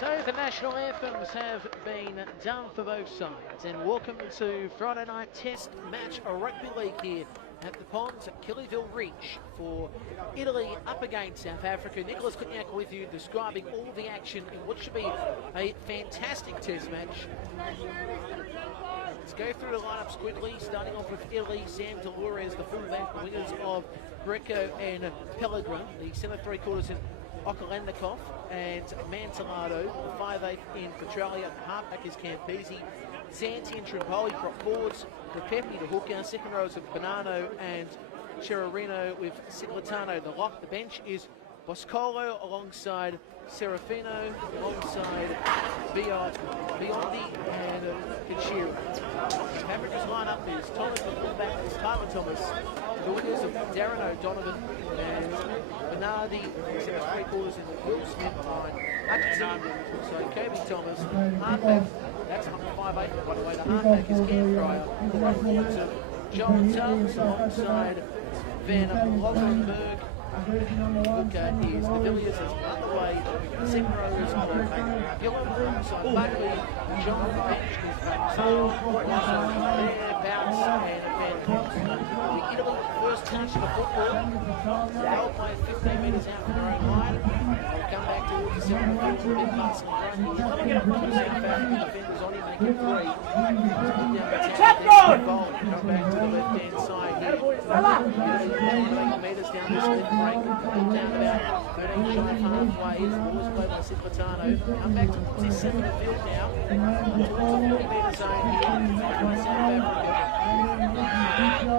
So the national anthems have been done for both sides, and welcome to Friday night test match of rugby league here at the Ponds at Killyville Reach for Italy up against South Africa. Nicholas Kutniak with you, describing all the action in what should be a fantastic test match. Let's go through the lineups quickly, starting off with Italy. Sam Delores, the fullback, the wingers of Greco and Pellegrin, the centre three-quarters in Okolandikov and Mantelado, the 5'8" in Petralia, halfback is Campese, Zanti and Trimpoli prop forwards, Repepi the hooker, second rows of Bonanno and Cherarino with Ciclatano. The lock, the bench is Boscolo alongside Serafino, alongside Biondi and Kachira. Africa's lineup is Thomas, the fullback is Tyler Thomas, the wingers of Darren O'Donovan and Bernardi, centre three quarters in the Will Smith line, Hutchinson, so Kobe Thomas, halfback That's number 5'8", by the way. The halfback is Cam Pryor. Right forward to John Tubbs alongside Van Loverenberg. Lookout is the Villiers is underway. Second row is either Gillum alongside Buckley, John Bench is Bounce and Van The Italy first touch of the football. They'll play 15 metres out from their own line. They'll come back towards the centre of the field. Big pass and run here. South African defenders on him, make it 3. Down the tackle, goal. Come back to the left-hand side here. 8 metres down this left break. Down about 13 shy of halfway. The ball is played by Cipriano. Come back towards this centre of the field now. Towards the 40-metre zone here. South Africa.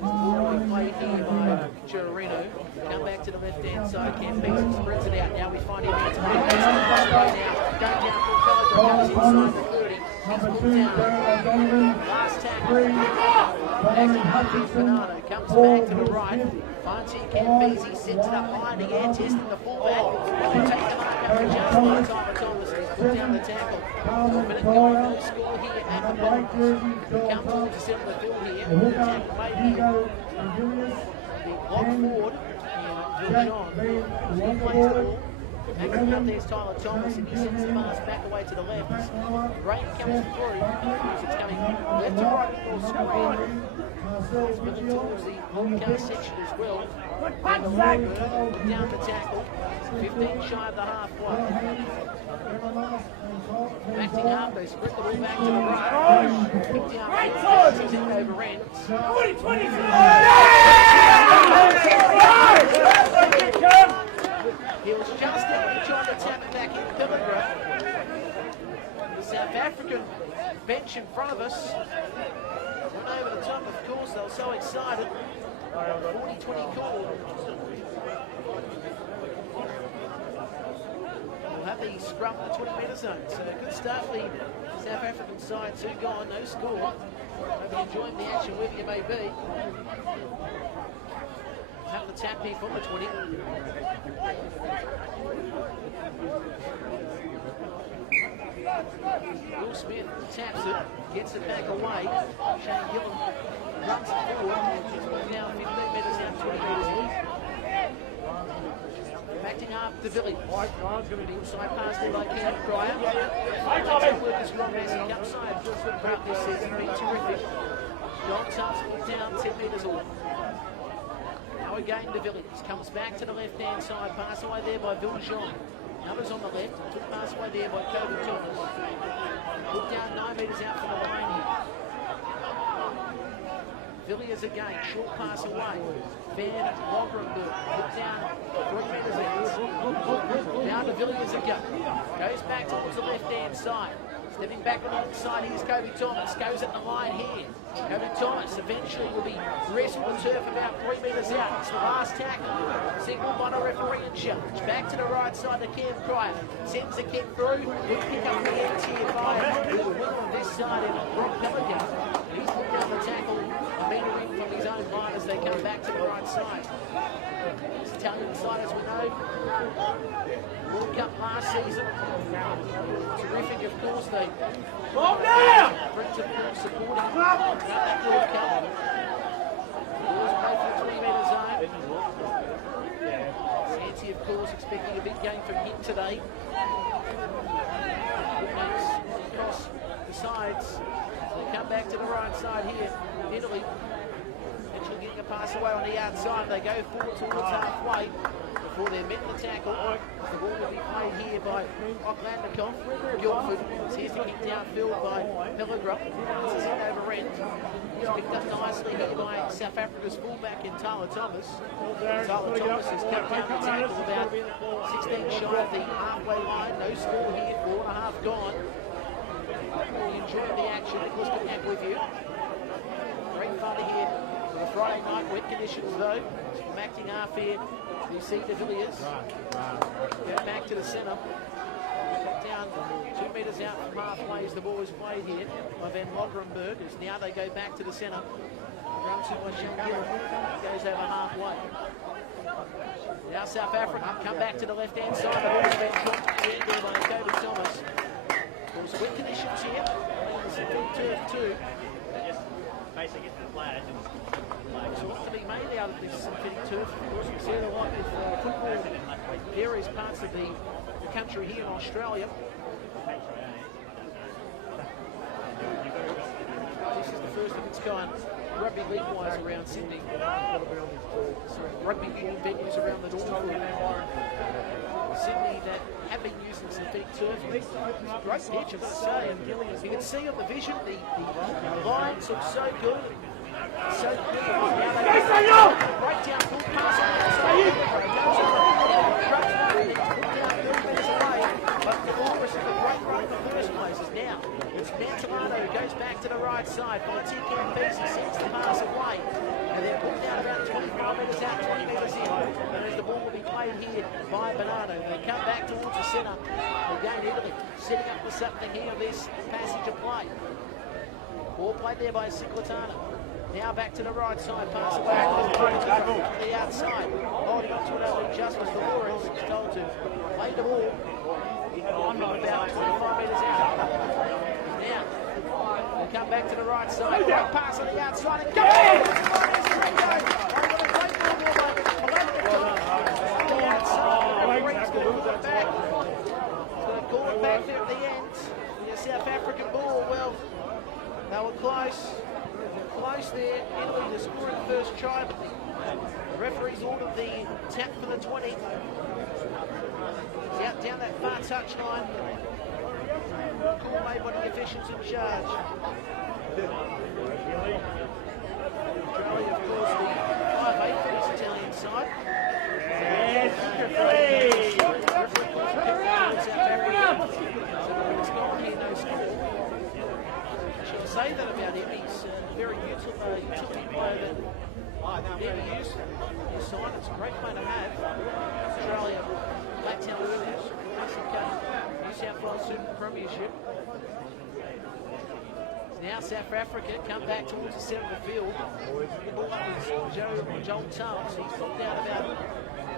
Played here by Chirino. Come back to the left-hand side. Campese spreads it out. Now we find him out to the now. Going down for Pellegrin. Comes inside the 30. He's put down. Last tackle. Back to Bernardo. Comes back to the right. Finds here Campese. Sets it up high in the air. Testing the fullback. They take the mark up for just by Tyler Thomas. He's put down the tackle. A minute going for the score here at the Bombers. Come towards the centre of the field here. Tackle made here. The block forward. Viljean still plays the ball. Backing up there's Tyler Thomas and he sends the pass back away to the left. Rain comes through. It's coming left to right before screen. It's moving towards the broadcast section as well. And the Longberg down the tackle. 15 shy of the halfway. Acting up, they split the ball back to the right. Kicked down, he's in over end. He was just out trying to tap it back in Pellegrin. The South African bench in front of us. Went over the top, of course, they were so excited. 40-20 call. We'll have the scrum in the 20-metre zone. So a good start for the South African side. 2 gone, no score. Hope you're enjoying the action wherever you may be. Have the tap here from the 20. Will Smith taps it, gets it back away. Shane Gillum runs it forward. He's moved down 15 metres down, 20 metres in. Backing up to Billy. Inside pass there by Cam Pryor. Lucas Rock as he comes side. Great this season, been terrific. John Tubbs down 10 metres away. Now again to Villiers. Comes back to the left-hand side. Pass away there by Viljean. Numbers on the left. Took pass away there by Kobe Thomas. Put down 9 metres out from the line here. Villiers again. Short pass away. Van Loverenberg. Put down 3 metres out. Down to Villiers again. Goes back towards the left-hand side. Stepping back alongside, here's Kobe Thomas, goes at the line here. Kobe Thomas eventually will be wrestled the turf about 3 metres out. It's the last tackle, signalled by the referee in charge. Back to the right side to Cam Pryor, sends the kick through. We'll pick up the ends here by the winner on this side in Brock Pellegrin. He's put down the tackle and been a ring from his own line as they come back to the right side. It's Italian side as we know. World Cup last season. Terrific, of course, they Brits, of course, supporting that World Cup. Ball's played for the 20-metre zone. Santi, of course, expecting a big game from him today. Across the sides. They come back to the right side here. Italy. Eventually getting a pass away on the outside. They go forward towards halfway before they're met the tackle. The ball will be played here by Oklandikov. Guildford sees the kick downfield by Pellegrin. This is in over end. He's picked up nicely here by South Africa's fullback in Tyler Thomas. Tyler Thomas has cut down the tackle about 16 shy of the halfway line. No score here, 4.5 gone. Really enjoying the action. Nicholas Cognac with you. Great fun here for the Friday night. Wet conditions though. From acting half here. You see the Villiers. Get back to the centre. Down 2 metres out from halfway as the ball is played here by Van Loverenberg. As now they go back to the centre. Runs to by Shangilla. Goes over halfway. Now South Africa come back to the left-hand side. The ball has been dropped by Kobe Thomas. Of course, wet conditions here. 2. So what to be made out of this synthetic turf? Of course, we see it a lot with football in various parts of the country here in Australia. This is the first of its kind rugby league-wise around Sydney. Rugby union venues around the north of Sydney that have been using synthetic turf. It's a great pitch, I've got to say. And you can see on the vision, the lines look so good. So good. Now they break down full pass on the outside. Trucks one, and it's put down 30 metres away. But the Walrus is a great run in the first place. Now it's Mantelano who goes back to the right side. Volunteer Campese sends the pass away. And then put down about 25 metres out, 20 metres in. And as the ball will be played here by Bernardo. They come back towards the centre. Again, Italy setting up for something here, this passage of play. Ball played there by Ciclatano. Now back to the right side, pass away to the outside. Holding on to it only just as the Warriors is told to play the ball from about 25 metres out. Now, they come back to the right side. Great pass on the outside. And go! Call it back there at the end. The South African ball, well, they were close there. Italy to score the first try, but the referees ordered the tap for the 20. It's out down that far touchline. Call made by the officials in charge. Australia, of course, the 5'8" for this Italian side. Say that about him, he's very utility player that never used his side. It's a great player to have. Australia, Blacktown Warriors, Classic Cup, New South Wales Super Premiership. Now South Africa come back towards the centre of the field. The ball up with Joel Tubbs. He's put down about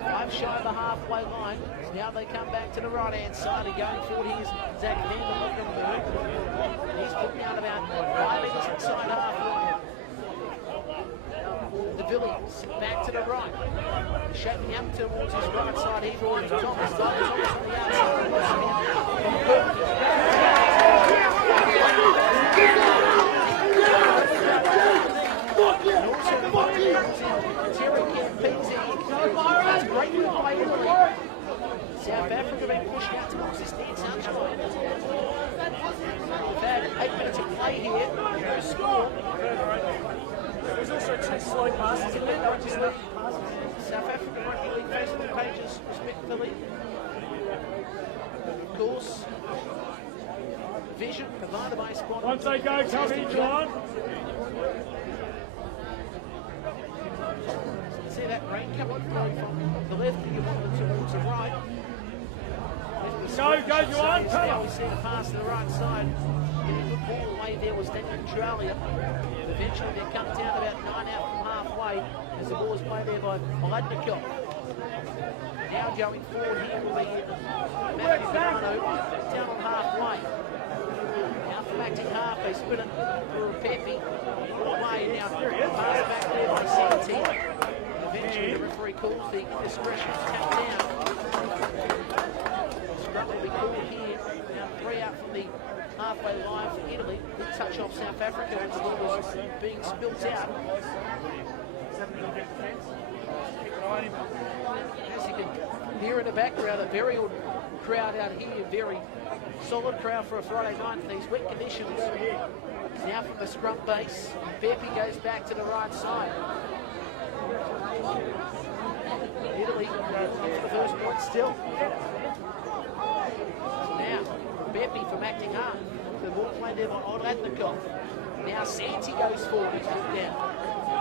5 shy of the halfway line. Now they come back to the right-hand side and going forward. Here's Zach Van der Lukenberg. He's put down about 5 metres inside half. De Villiers back to the right. Shaping up towards his right side. He's on Thomas. Thomas on the outside. Terry Campese. That's great move by Italy. South Africa being pushed out towards this near touchline. We've had 8 minutes of play here. No score. There's also 2 slow passes in there. South African Rugby League Facebook pages, respectively. Of course, vision provided by Squad. Once they go, come in, John. See that rain coming through from the left, and you want it towards the right. Go, Johan, now we see the pass to the right side. Getting a good ball away there was Daniel Australia. Eventually they come down about 9 out from halfway as the ball is played there by Mladnikov. Now going forward here will be Matthew Bernardo down on halfway. Now from acting half, they split it through Pepe. Away now, pass back there by Santi. Eventually the referee calls the discretion tap down. Scrum will be called here. Now 3 out from the halfway line for Italy. Good touch off South Africa as the ball was being spilt out. As you can hear in the background, a very good crowd out here. Very solid crowd for a Friday night in these wet conditions. Now from the scrum base, Pepe goes back to the right side. Italy up for the first point still. Now, Pepe from acting up. The ball played there by Odradnikov. Now Santi goes forward. He's put down.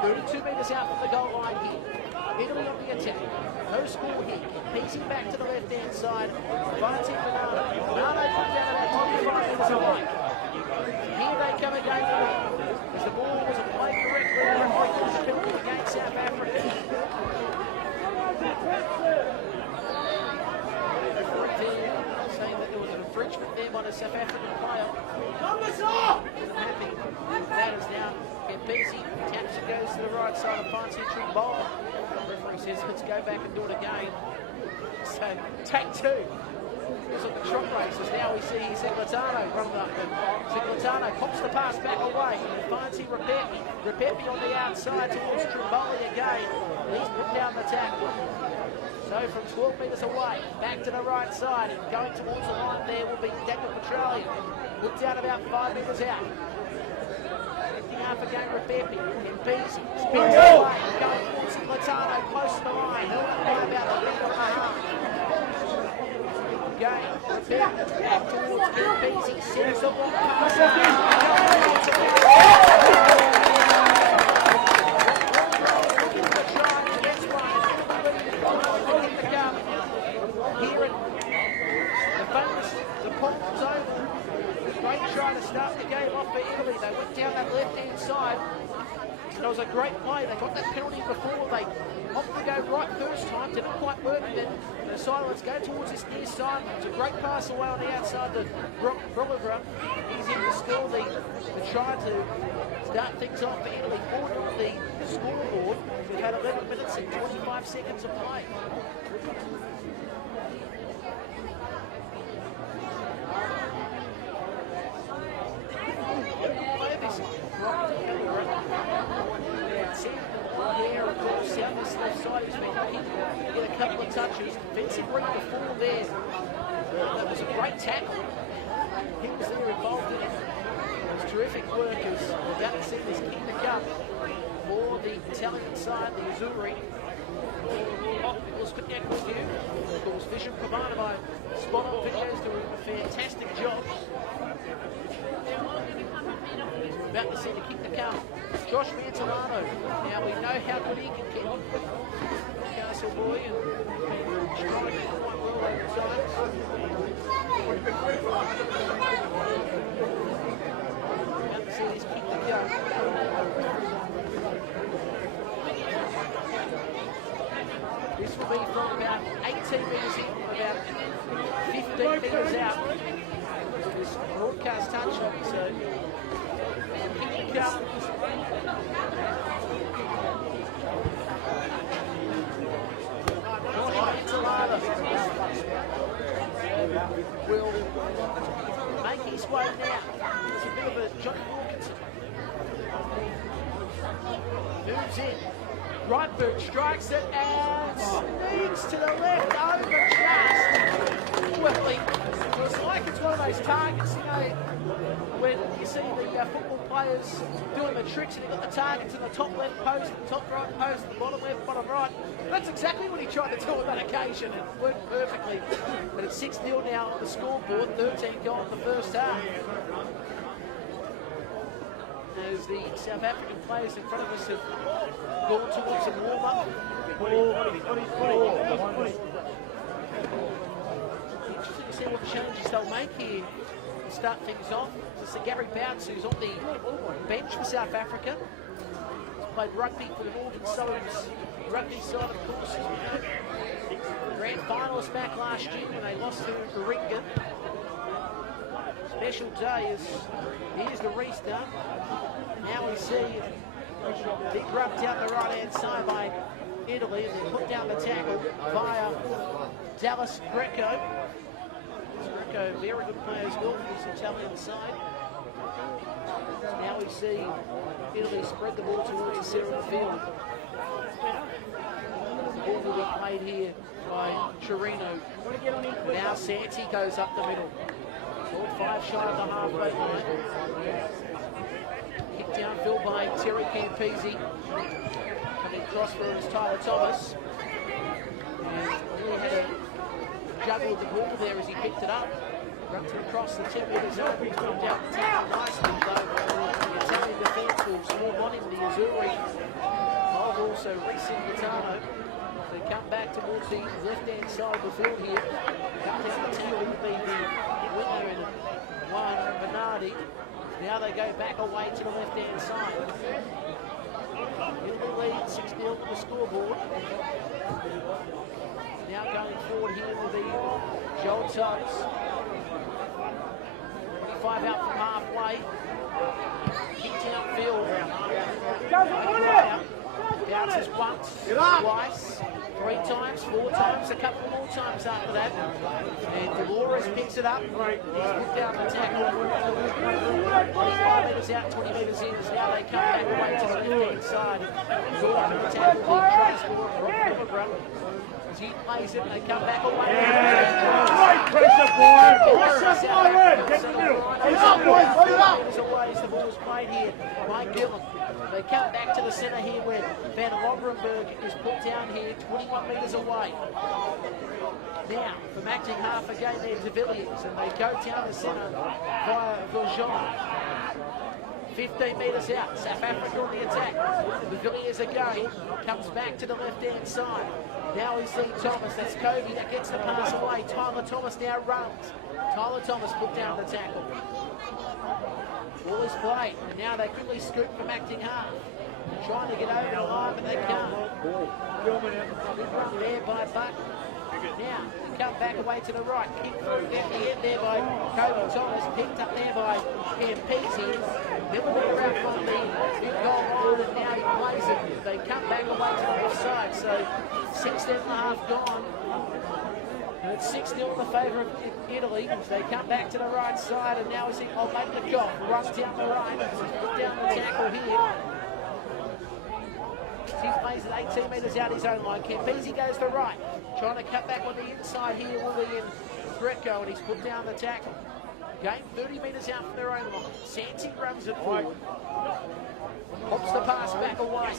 32 metres out from the goal line here. Italy on the attack. No score here. Piecing back to the left-hand side. Valentin Bernardo. Bernardo put down about 25 metres away. Here they come again. As the ball wasn't played correctly, the referee was penalty against South Africa. Saying that there was an infringement there by the South African player. Wasn't happy. That is now Campese. Taps and goes to the right side of finds entry bowl. The referee says, let's go back and do it again. So, take two. Looks like the trot races. Now we see Ziglatano running up. Ziglatano pops the pass back away. And finds he Repepi. Repepi on the outside towards Trimboli again. He's put down the tackle. So from 12 metres away, back to the right side. And going towards the line there will be Daniel Petrelli. Looked down about 5 metres out. Lifting half again, Repepi. Campese spins away. Going towards Ziglatano, close to the line. Down about 11.5. Game. Back towards Campese, sends the long pass. Here in the famous, the Palms Oval. Great try to start the game off for Italy. They went down that left-hand side. And it was a great play. They got that penalty before. They opted to go right first time. Didn't quite work. Then the silence go towards this near side. It's a great pass away on the outside to Brolivra. He's in to score the try to start things off for Italy. 4-0 on the scoreboard. We've had 11 minutes and 25 seconds of play. There, of course, down this left side, he's been lucky to get a couple of touches. Defensive ring before there. That was a great tackle. He was there involved in it. It was terrific work as we're about to see this kick the cup for the Italian side, the Azzurri. We'll quick out with you. Of course, vision provided by Spot On Videos doing a fantastic job. We're about to see the kick the cup. Josh Mantelano. Now we know how good he can kick. Castle boy and striking quite well over times. About to see this kick the cup. This will be from about 18 metres in, about 15 metres out. This broadcast touch on, so kick the cup. Will make his way now. It's a bit of a Johnny Wilkinson. Moves in. Right boot strikes it and sneaks to the left over just. Well, it's like it's one of those targets, you know, when you see the football players doing the tricks and they've got the targets in the top left post, the top right post, the bottom left, bottom right. That's exactly what he tried to do on that occasion. It worked perfectly. But it's 6-0 now on the scoreboard, 13 gone in the first half. As the South African players in front of us have gone towards some warm-up. Interesting to see what changes they'll make here to start things off. This is Gary Bouts, who's on the bench for South Africa. He's played rugby for the Northern Suburbs rugby side, of course. Grand finalist back last year when they lost to Karinga. Special day is here's the restart. Now we see big rub down the right-hand side by Italy, and they put down the tackle via Dallas Greco. Greco, very good player as well for this Italian side. Now we see Italy spread the ball towards the center of the field. The ball will be played here by Chirino. Now Santi goes up the middle. 5 shy of the halfway line. Kicked downfield by Terry Campese. Coming across for his Tyler Thomas. And really had a juggle of the ball there as he picked it up. Runs it across the 10 metre zone. He's dropped out the tackle nicely, though. The Italian defence will swarm on him. The Azzurri of also Reece Gaetano. They come back towards the left-hand side of the field here. The tackle will be the winner in one, Bernardi. Now they go back away to the left-hand side. Italy lead 6-0 on the scoreboard. Now going forward here will be Joel Tubbs. 5 out from halfway. Kick downfield. Bounces once, twice, 3 times, 4 times, a couple more times after that. And Dolores picks it up. He's put down the tackle. 25 metres out, 20 metres in. So now they come back away to the left-hand side. Good up the tackle. He tries to score a drop. As he plays it, they come back away. Pressure, boy! Pressure, boy! Get the middle! Put it up, boys! Put it up! The ball is played here by Gillen. They come back to the centre here where Van Logrenberg is put down here 21 metres away. Now, from acting half a game there to Villiers, and they go down the centre via Viljean. 15 metres out, South Africa on the attack. The Villiers again comes back to the left-hand side. Now we see Thomas, that's Kobe that gets the pass away. Tyler Thomas now runs. Tyler Thomas put down the tackle. Ball is played, and now they quickly scoop from acting half. Trying to get over the line, but they can't. Good run there by Buck. Now, they come back away to the right. Kick through at the end there by Kobe Thomas. Picked up there by Campese. Milner out from the big goal line, and now he plays it. They come back away to the left side, so 6.5 gone. And it's 6-0 in the favour of Italy. They come back to the right side, and now we see Oladnikov runs down the right, put down the tackle here. He plays it 18 metres out his own line. Campese goes to right, trying to cut back on the inside here will be in Greco, and he's put down the tackle. Game 30 metres out from their own line. Santi runs it forward. Hops the pass back away.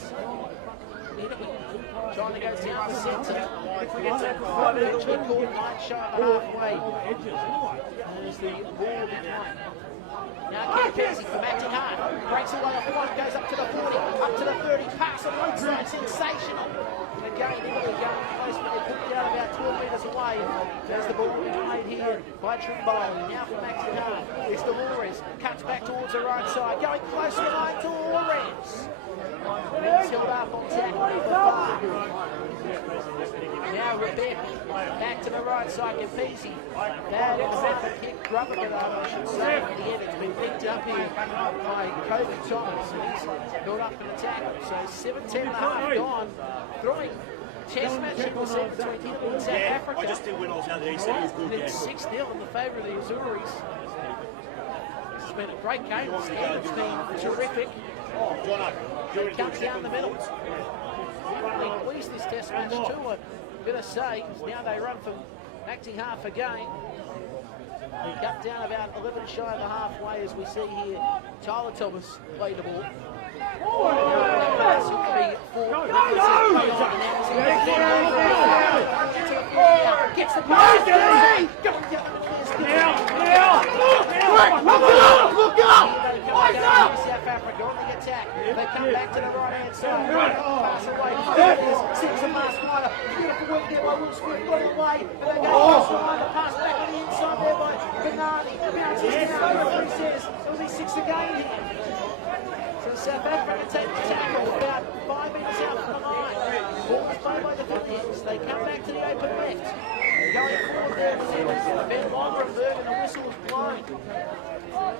Italy trying to go down the centre. Eventually caught line shot halfway. As the ball will be played. Now Campese from acting hard. Breaks away off one, goes up to the 40, up to the 30, pass on one side, sensational. And again, Italy going close, but they put it down about 12 metres away. There's the ball will be played here by Trimble. Now from acting hard, it's Dolores. Cuts back towards the right side, going close to the line, Dolores. He's held up on tackle for 5. Now Rebecca, back to the right side, Campese. Bad intercept kick, rubber it up, I should say. In the end, it's been picked up here by Kobe Thomas. He's held up for the tackle. So 17.5 gone. Throwing test match between Italy and South Africa. I just did when I was out there. He said it was good. It's 6-0 in the favour of the Azuris. This has been a great game. The standard's been terrific. It comes down the middle. They squeeze this test match too, I'm going to say. Now they run from acting half a game. They cut down about 11 shy of the halfway as we see here. Tyler Thomas played the ball. Gets the pass. Look up! South Africa on the attack. They come back to the right-hand side. Pass away. Six a pass wider. Beautiful work there by Will Smith. Got it away. But they go across the line. The pass back on the inside there by Benani. Bounces down. He says it'll be 6 again here. So South Africa take the tackle about 5 metres out from the line. Ball is played by the Villiers. They come back to the open left. Going forward there was Van Logrenberg, and the whistle was blown.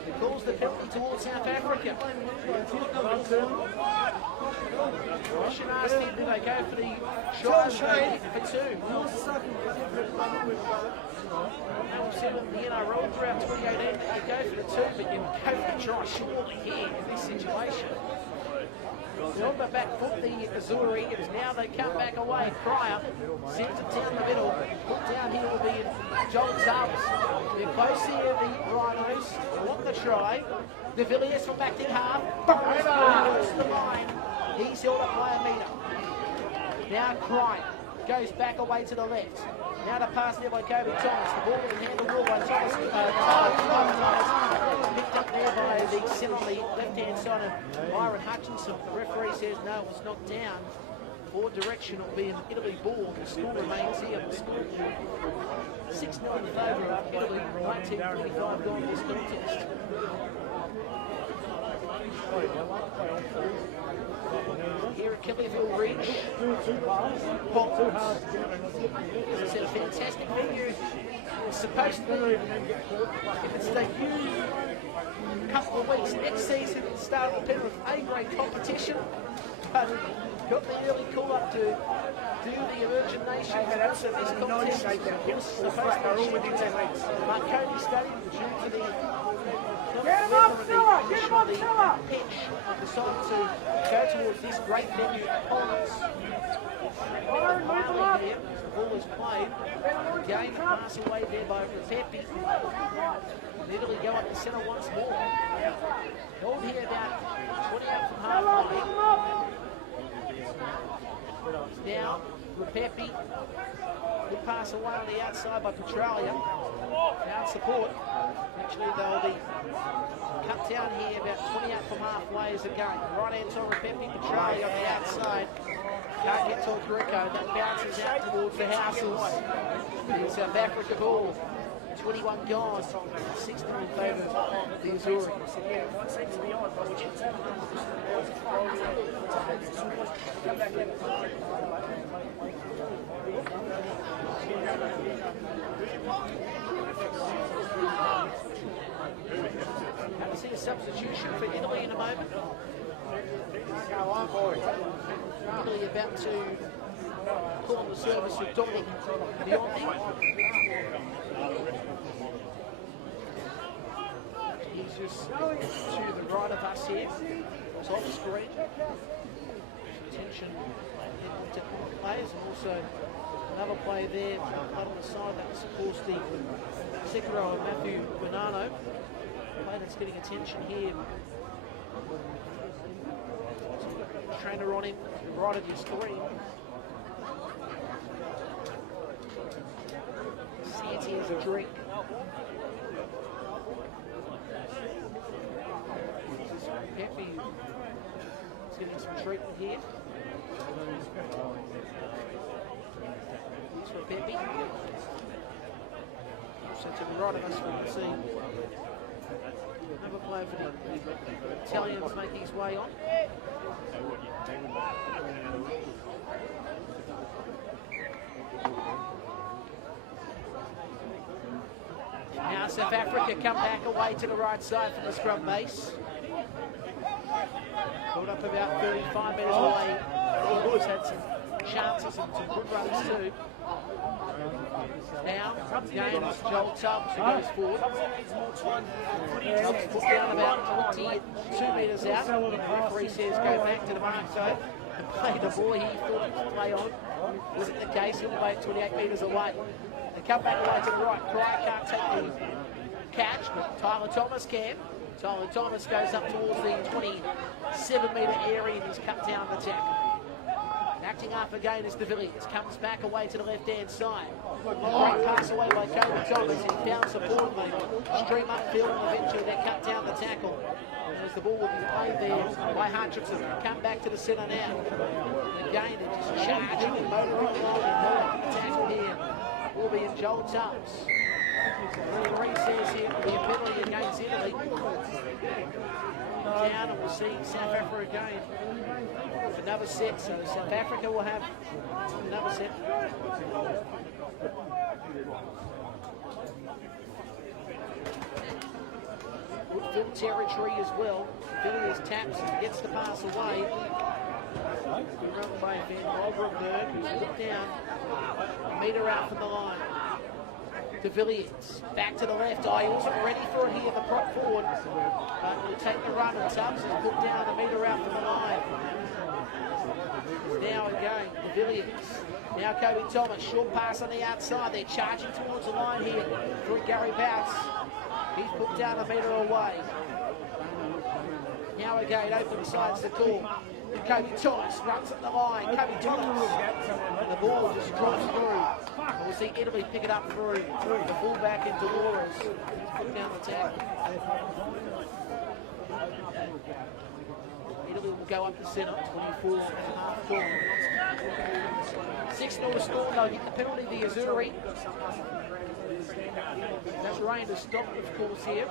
It calls the penalty towards South Africa. Russian asked him, do they go for the shot for 2? We've said in the NRL throughout 2018 that you go for the 2, but you go for the try surely here in this situation. They're on the back foot, the Azuri. It is now they come back away. Cryer sends it down the middle. Put down here will be John Zarvis. They're close here, the Rhinos. Want the try. The Villiers from acting half. Burns the line. He's held up by a metre. Now Cryer goes back away to the left. Now the pass there by Kobe Thomas. The ball is handled well by Thomas. Picked up there by the centre on the left-hand side of Byron Hutchinson. The referee says no, it was knocked down. Forward direction will be an Italy ball. The score remains here. 6-0 in favour of Italy. 19:45 gone this contest. Here at Killyville Ridge, it's a fantastic venue. It's supposed to be, if it's the couple of weeks next season and start a bit of A-grade competition. But got the early call up to do the Emerging Nations and also this contest. Of course, supposed to be within 10 weeks. Marconi Stadium due to the pitch have decided to go towards this great venue at Ponds. Here, the ball is played. Game pass away there by Repepi. Italy go up the centre once more. Hold here about 20 out from half-line. Now, Repepi. Good pass away on the outside by Petralia. Now support. Actually, they'll be cut down here about 20 out from halfway as a game. Right hand side, Repepi, Petralia on the outside. Can't get to Greco. That bounces out towards the houses. It's South Africa ball. 21 gone. 16 in favour of the Azuri. Have to see a substitution for Italy in a moment. Italy about to call on the service with Dominic Biondi. He's just to the right of us here. It's off screen. Attention to players, and also another play there on the side. That was, of course, the second row of Matthew Bonanno. Play that's getting attention here. Trainer on him to the right of your screen. Santi has a drink. Pepe is getting some treatment here. Here's for Pepe. So to the right of us, we can see another player for the Italians making his way on. Now South Africa come back away to the right side from the scrum base. Pulled up about 35 metres away. He's had some chances and some good runs too. Now, again, it's Joel Tubbs who goes forward. Tubbs put down about 22 metres out. The referee says go back to the mark though and play the ball he thought he could play on. Wasn't the case, he'll play it 28 metres away. They come back away to the right. Cry can't take the catch, but Tyler Thomas can. Tyler Thomas goes up towards the 27-metre area and he's cut down the tackle. Acting up again is De Villiers. Comes back away to the left-hand side. Great pass away by Kobe Thomas. He found support. They stream upfield and eventually they cut down the tackle. And as the ball will be played there by Hutchinson. Come back to the centre now. And again, they're just charging and motoring along and the tackle here will be in Joel Tubbs. Referee says here will be a penalty against Italy. Down and we'll see South Africa again with another set. So South Africa will have another set. Good full territory as well. Villiers taps and gets the pass away. Good run by Van Oldenburg, who's looked down, a metre out from the line. De Villiers, back to the left. Oh, he wasn't ready for it here, the prop forward. But will take the run, and Tubbs has put down a metre out from the line. Now again, De Villiers. Now Kobe Thomas, short pass on the outside. They're charging towards the line here for Gary Bouts. He's put down a metre away. Now again, open sides the door. Kobe Thomas runs at the line. Kobe Thomas. And the ball just drops through. We'll see Italy pick it up through the fullback in Dolores. Put down the tackle. Italy will go up the centre, 24 and a half gone. 6-0 score, they'll get the penalty, the Azuri. That's rain to stop, of course, here.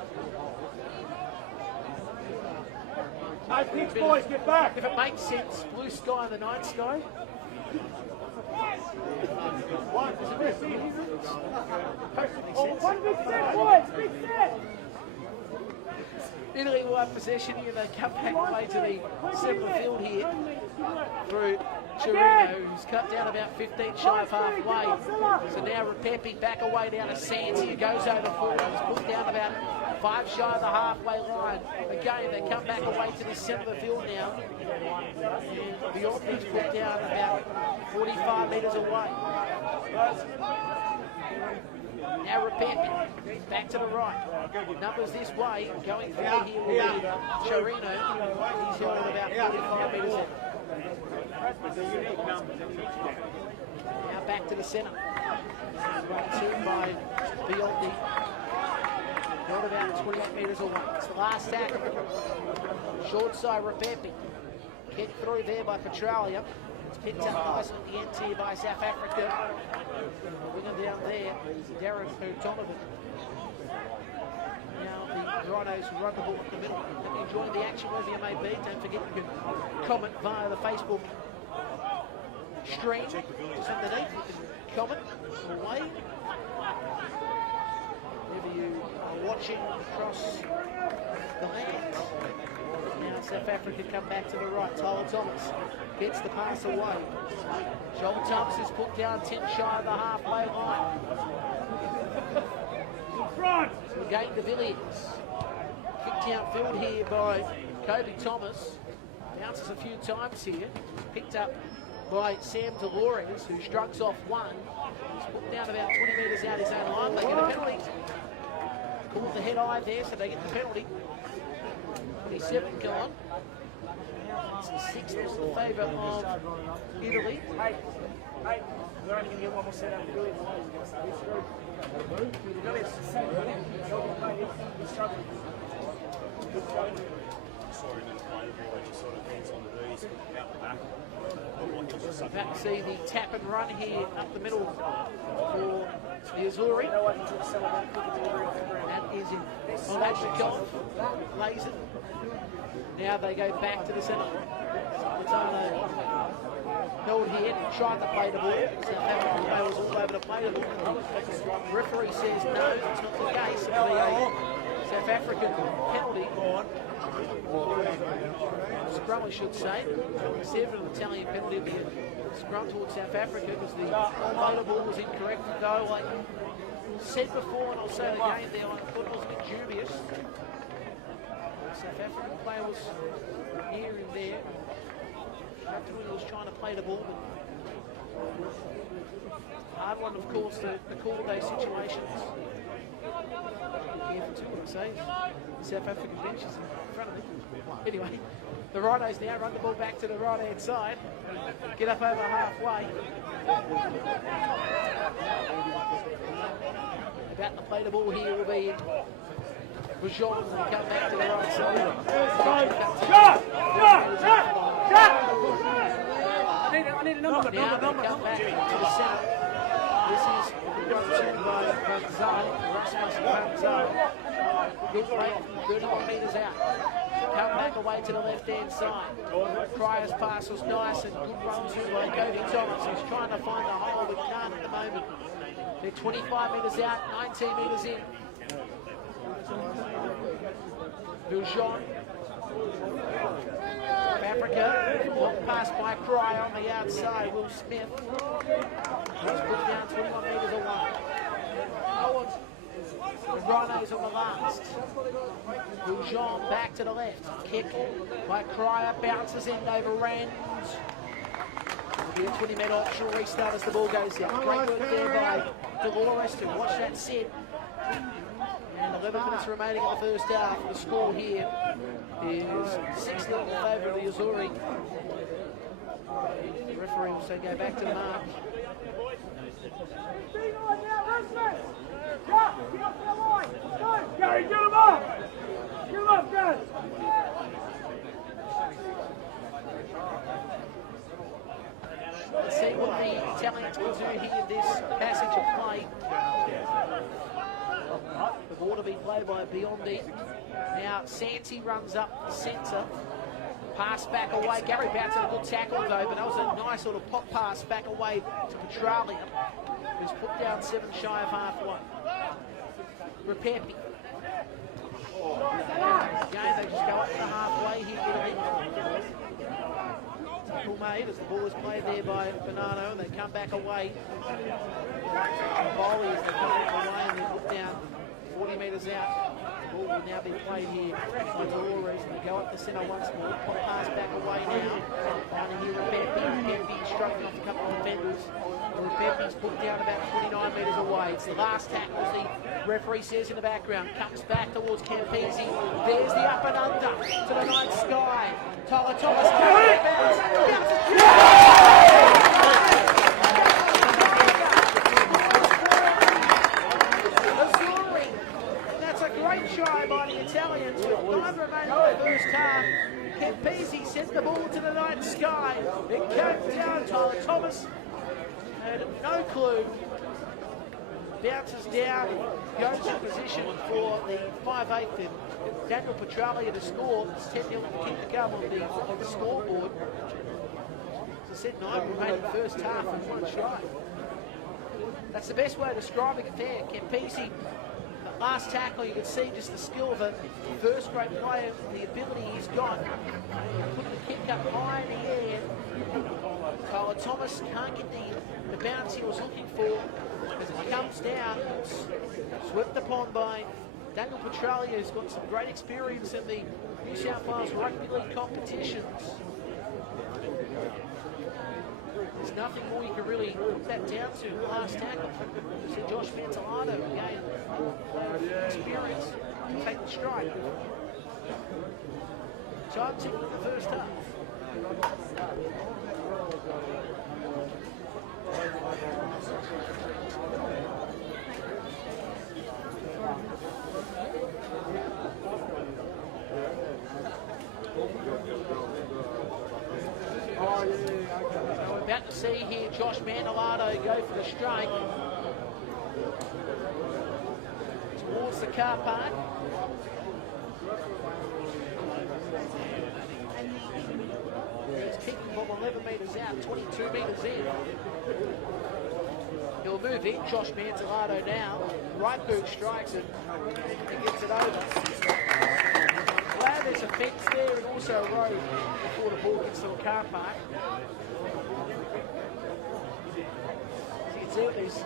Hey, pitch boys, get back! If it makes sense, blue sky and the night sky. One, Does it make one big set, boys, big set! Italy will have possession here. They come back away to the centre of the field here through Chirino, who's cut down about 15 shy of halfway. So now Repepi back away down to Santi, who goes over forward. He's put down about 5 shy of the halfway line. Again, they come back away to the centre of the field now. And beyond these put down about 45 metres away. Now Repepi, back to the right. Numbers this way, going through here will be Chirino. He's held at about 45 metres in. Now back to the centre. Run two by Biondi. Not about 28 metres away. It's the last tackle. Short side Repepi. Kick through there by Petralia. It's picked up nice at the end here by South Africa. Winger down there, Darren O'Donovan. Now the Rhinos run the ball up the middle. If you enjoy the action wherever you may be, don't forget you can comment via the Facebook stream. Just underneath, you can comment away. Whenever you are watching across the land. Now South Africa come back to the right. Tyler Thomas gets the pass away. Joel Thomas is put down 10 shy of the halfway line. So again de Villiers. Kicked downfield here by Kobe Thomas. Bounces a few times here. Picked up by Sam Delores, who struts off one. He's put down about 20 metres out his own line. They get a penalty. Called the head eye there, so they get the penalty. 27 gone. It's the 6th in favour of Italy. Hey, we're only going to get one more set up. Back to see the tap and run here up the middle for the Azuri. That is in Olajnikov, lays it. Now they go back to the centre. Salvatano held here, tried to play the ball. South African players all over to play the ball. Referee says no, it's not the case. It'll be a South African penalty. Scrum, I should say. 7 an Italian penalty of the scrum towards South Africa because the motor ball was incorrect. Though, like said before, and I'll say it again there, I thought it was a bit dubious. South African player was here and there. Captain was trying to play the ball, but hard one, of course, to call those situations. Careful to what I say. South African bench is in front of me. Anyway, the Rhinos now run the ball back to the right-hand side. Get up over halfway. About to play the ball here will be Bujon will come back to the right side. I need a number. Now they come back to the centre. This is run two by Vanzal, Rasmus Vanzal. Good play from 31 metres out. Come back away to the left-hand side. Cryer's pass was nice and good run to Kobe Thomas, who's trying to find the hole but can't at the moment. They're 25 metres out, 19 metres in. Bujon. Africa, long pass by Cryer on the outside. Will Smith. He's put down 21 metres away. The Rhinos on the last. Bujon back to the left. Kick by Cryer, bounces in over Rands. It'll be a 20-metre optional restart as the ball goes out. Great work there by Delores to watch that set. And 11 minutes remaining in the first half. The score here is 6-0 in favour of the Azuri. The referee will say go back to the mark. Gary, get him up! Get him up, guys! Let's see what the Italians will do here in this passage of play. The ball to be played by Biondi. Now Santi runs up the centre. Pass back away. Gary Bouts had a good tackle though, but that was a nice sort of pop pass back away to Petralia, who's put down 7 shy of halfway. Repepi. Again, metres. The ball is played there by Bernardo. They come back away. Bowley as they come back away and they put down 40 metres out. The ball will now be played here by Dolores. They go up the centre once more. Pop pass back away now. Down to here, Rebembe struggling off a couple of defenders. Rebembe's put down about 29 metres away. It's the last tackle, as the referee says in the background. Comes back towards Campese. There's the up and under to the night sky. Tyler Thomas carries it bounce. That's a great try by the Italians with 9 remaining in the first half. Campese sent the ball to the night sky. It came down. Tyler Thomas had no clue. Bounces down, goes in position for the 5/8 and Daniel Petralia to score. It's 10-0 to keep the gum on the scoreboard. As I said, 9 remaining first half and 1 try. That's the best way of describing it there. Campese, the last tackle, you can see just the skill of a first-rate player, the ability he's got. Putting the kick up high in the air. Tyler Thomas can't get the bounce he was looking for as it comes down. It's swept upon by Daniel Petralia, who's got some great experience in the New South Wales Rugby League competitions. There's nothing more you can really put that down to. The last tackle. So Josh Mantelado again, experience to take the strike. Time ticking in the first half. So we're about to see here Josh Mantelado go for the strike towards the car park. He's kicking from 11 metres out, 22 metres in. He'll move in, Josh Mantelado now. Right boot strikes it and gets it over. Glad there's a fence there and also a road before the ball gets to the car park. As you can see, there's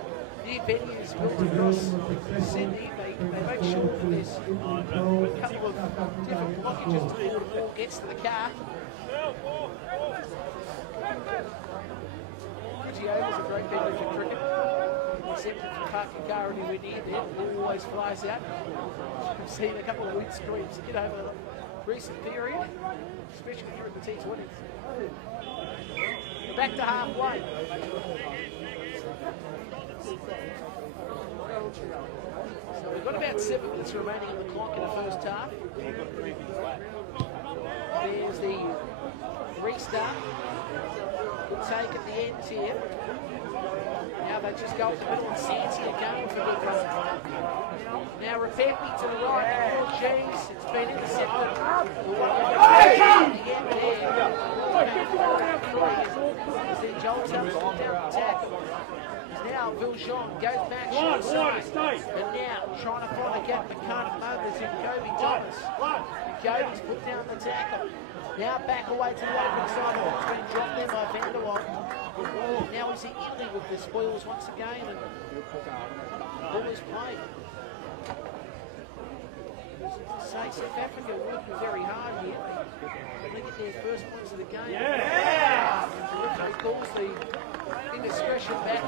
new venues built across Sydney. They make sure that there's a couple of different blockages before the ball gets to the car. Gutierrez is a great venue for cricket. Except if you park your car anywhere near there, the ball always flies out. We've seen a couple of windscreens hit over the recent period, especially here at the T20s. We're back to halfway. So we've got about 7 minutes remaining on the clock in the first half. There's the restart. Good take at the end here. Now they just go up the middle and Santi again for good run. Now Rebembe to the right. Oh jeez, it's been intercepted. See Joel Tubbs down the tackle. Now Viljean goes back short side. And now trying to find a gap but can't move. There's in Kobe Thomas. Kobe's put down the tackle. Now back away to the open side. It's been dropped there by Vanderwall. Now we see Italy with the spoils once again, and ball is played. Say South Africa working very hard here. They get their first points of the game. Yeah! The referee calls the indiscretion back to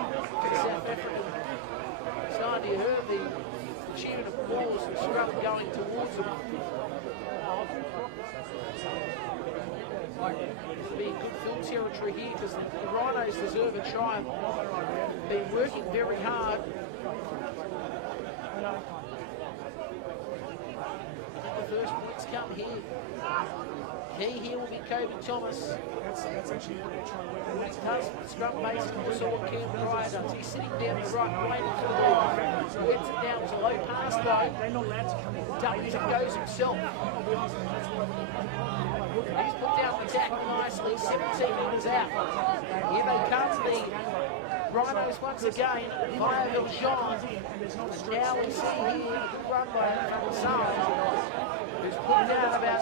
the South African side. You heard the cheering applause and scrum going towards them. It'll be good field territory here because the Rhinos deserve a try. Been working very hard. The first points come here. Key here will be Kobe Thomas. That's actually what they're trying to work on. Does scrum basically also what Cameron Ryan does. He's sitting down the right, waiting for the ball. Gets it down to low pass though. They're not allowed to come in. Doubles and goes himself. He's put down the tackle nicely, 17 metres out. Here they come, the Rhinos once again, via Viljean. Now we see here, good run by Hassan, who's put down about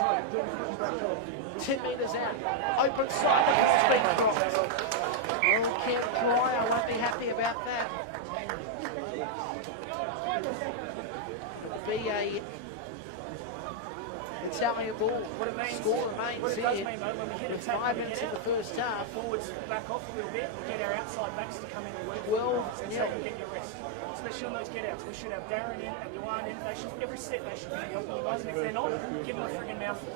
10 metres out. Open side of the speed cross. Well, Ken Cryer won't be happy about that. It'll be a Italian ball. What it means, Score remains what it does here. mean though, when we hit a With tackle, 5 we minutes get in the out, first half. forwards back off a little bit, get our outside backs to come in and work. Well, and yeah. so you get your rest. Especially on those get outs. We should have Darren in and Luan in. They should, every set they should be helping you guys. And if they're not, give them a friggin' mouthful.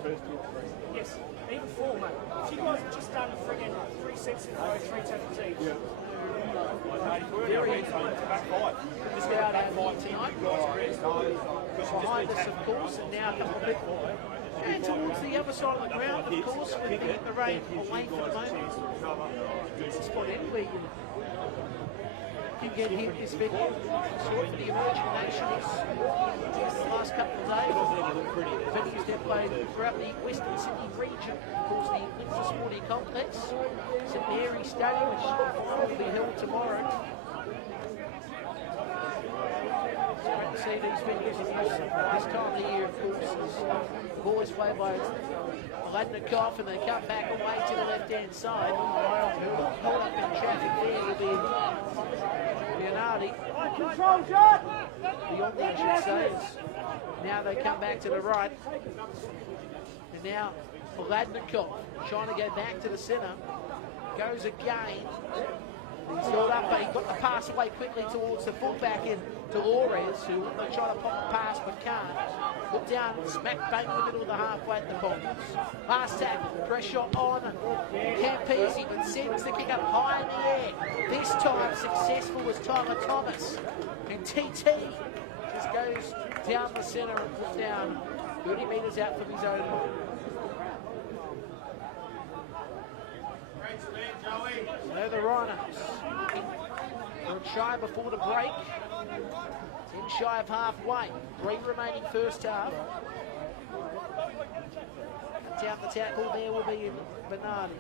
Yes, even 4, mate. If you guys have just done friggin' 3 sets in a row, 3 tackles each. Very back 5. just out at tonight. Behind us, of course, and now a couple of people. And towards the other side of the ground, of course, with the rain away for the moment. It's a spot anywhere you get hit this big. Short for the emerging nations. The last couple of days, venues they've played throughout the Western Sydney region. Of course, the Windsor Sporting Complex, St Mary Stadium, which will be held tomorrow. It's great to see these venues this time of the year, of course. The ball is played by Ladnikov, and they cut back away to the left-hand side. Hold up in traffic there will be Leonardi. Beyond the injured saves. Now they come back to the right. And now Ladnikov trying to go back to the centre. Goes again. He's held up, but he got the pass away quickly towards the fullback in Dolores, who they try to pop the pass but can't. Put down, smack bang in the middle of the halfway at the box. Last tackle, pressure on Campese, but sends the kick up high in the air. This time successful was Tyler Thomas. And TT just goes down the centre and put down 30 metres out from his own line. So the Rhinos for a try before the break. 10 shy of halfway. 3 remaining first half. Down the tackle there will be Bernardi.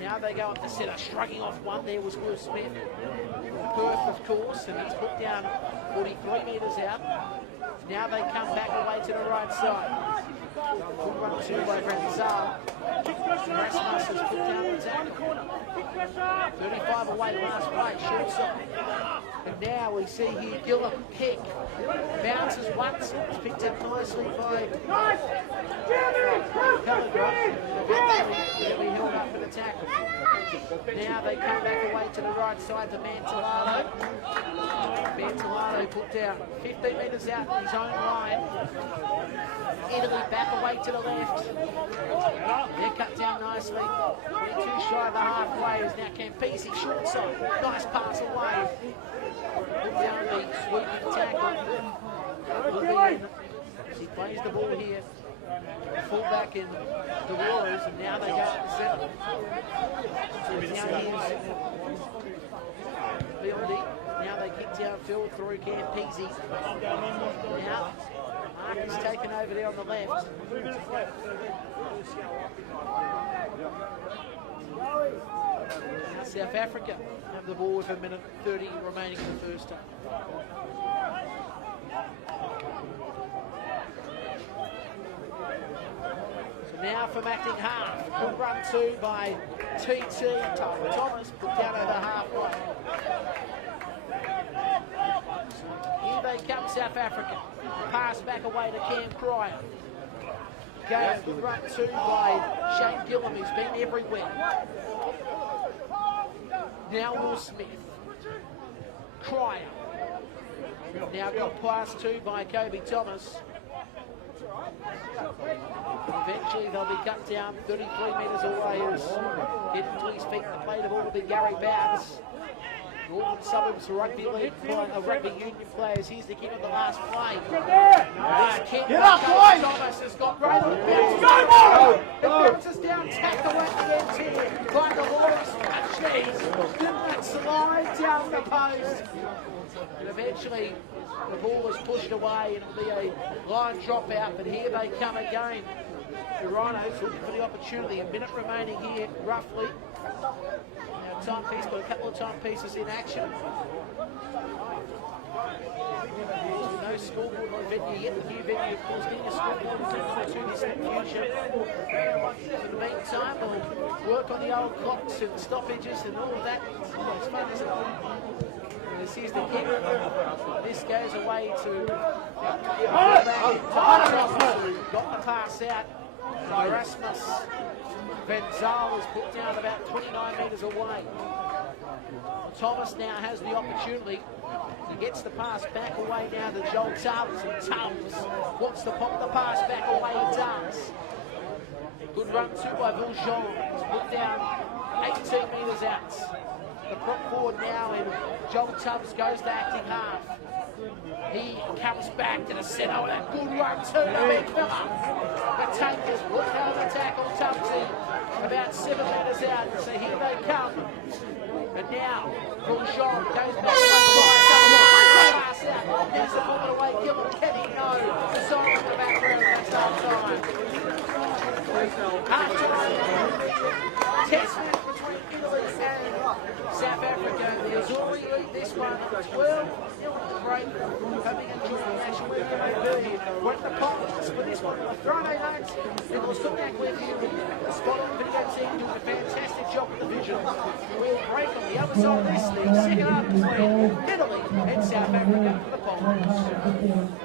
Now they go up the centre, shrugging off one. There was Will Smith. Perth, of course, and he's put down 43 metres out. Now they come back away to the right side. Good run two by Ranzar. Rasmus has put down the tackle. 35 away last play, short side. And now we see here Gillum kick. Bounces once, it's picked up nicely by Telegraph. Eventually, we held up for the tackle. Now they come back away to the right side to Mantelado. Mantelado put down 15 metres out in his own line. Italy back away to the left. They're cut down nicely. They're too shy of the halfway is now Campese, short side. Nice pass away. Put down the sweeping tackle. He plays the ball here. Full-back in the Warriors, and now they go up the centre. Now here's Bildy. Now they kick downfield through Campese. Now Mark is taken over there on the left. Now South Africa have the ball with 1:30 remaining in the first half. So now from acting half, good run two by TT. Tyler Thomas put down over halfway. Here they come, South Africa. Pass back away to Cam Cryer. Again, good run two by Shane Gillum, who's been everywhere. Now Will Smith. Cryer. Now got pass two by Kobe Thomas. Eventually they'll be cut down 33 metres away as getting to his feet to play the ball will be Gary Bowers. Northern Suburbs Rugby League, Rugby Union players. Here's the kick of the last play. This kick by Kobe Thomas has got right on the bounce. It bounces down, tackle at the end here by the Lawrence Cheese. Didn't slide down the post. And eventually the ball was pushed away and it'll be a line drop out, but here they come again. The Rhinos looking for the opportunity. A minute remaining here, roughly. Now timepiece, got a couple of timepieces in action. no scoreboard on the venue yet. The new venue, of course, being a scoreboard is not too distant future. In the meantime, we'll work on the old clocks and stoppages and all of that. It's fun, isn't it? This is the kick. This goes away to got the pass out. Erasmus Benzal is put down about 29 metres away. Thomas now has the opportunity. He gets the pass back away now to Joel Tubbs, and Tubbs wants to pop the pass back away. He does. Good run too by Viljean. He's put down 18 metres out. The prop forward now, and Joel Tubbs goes to acting half. He comes back to the centre with a good run too. The big fella. The Tankers look out the tackle. Tubbsy about 7 metres out. So here they come. And now, Viljean goes back to the right. Pass out. There's a moment away. Gillen, can he know? The song in the background. That's half time. Half time. Test match between Italy and South Africa. The Azuri lead this one 12-0 break. Hoping enjoy the match wherever they may be. We're at the Ponds for this one on Friday night. And we'll still back with you. The Scotland video team doing a fantastic job with the vision. We'll break on the other side of this league. Second half between Italy and South Africa for the Ponds.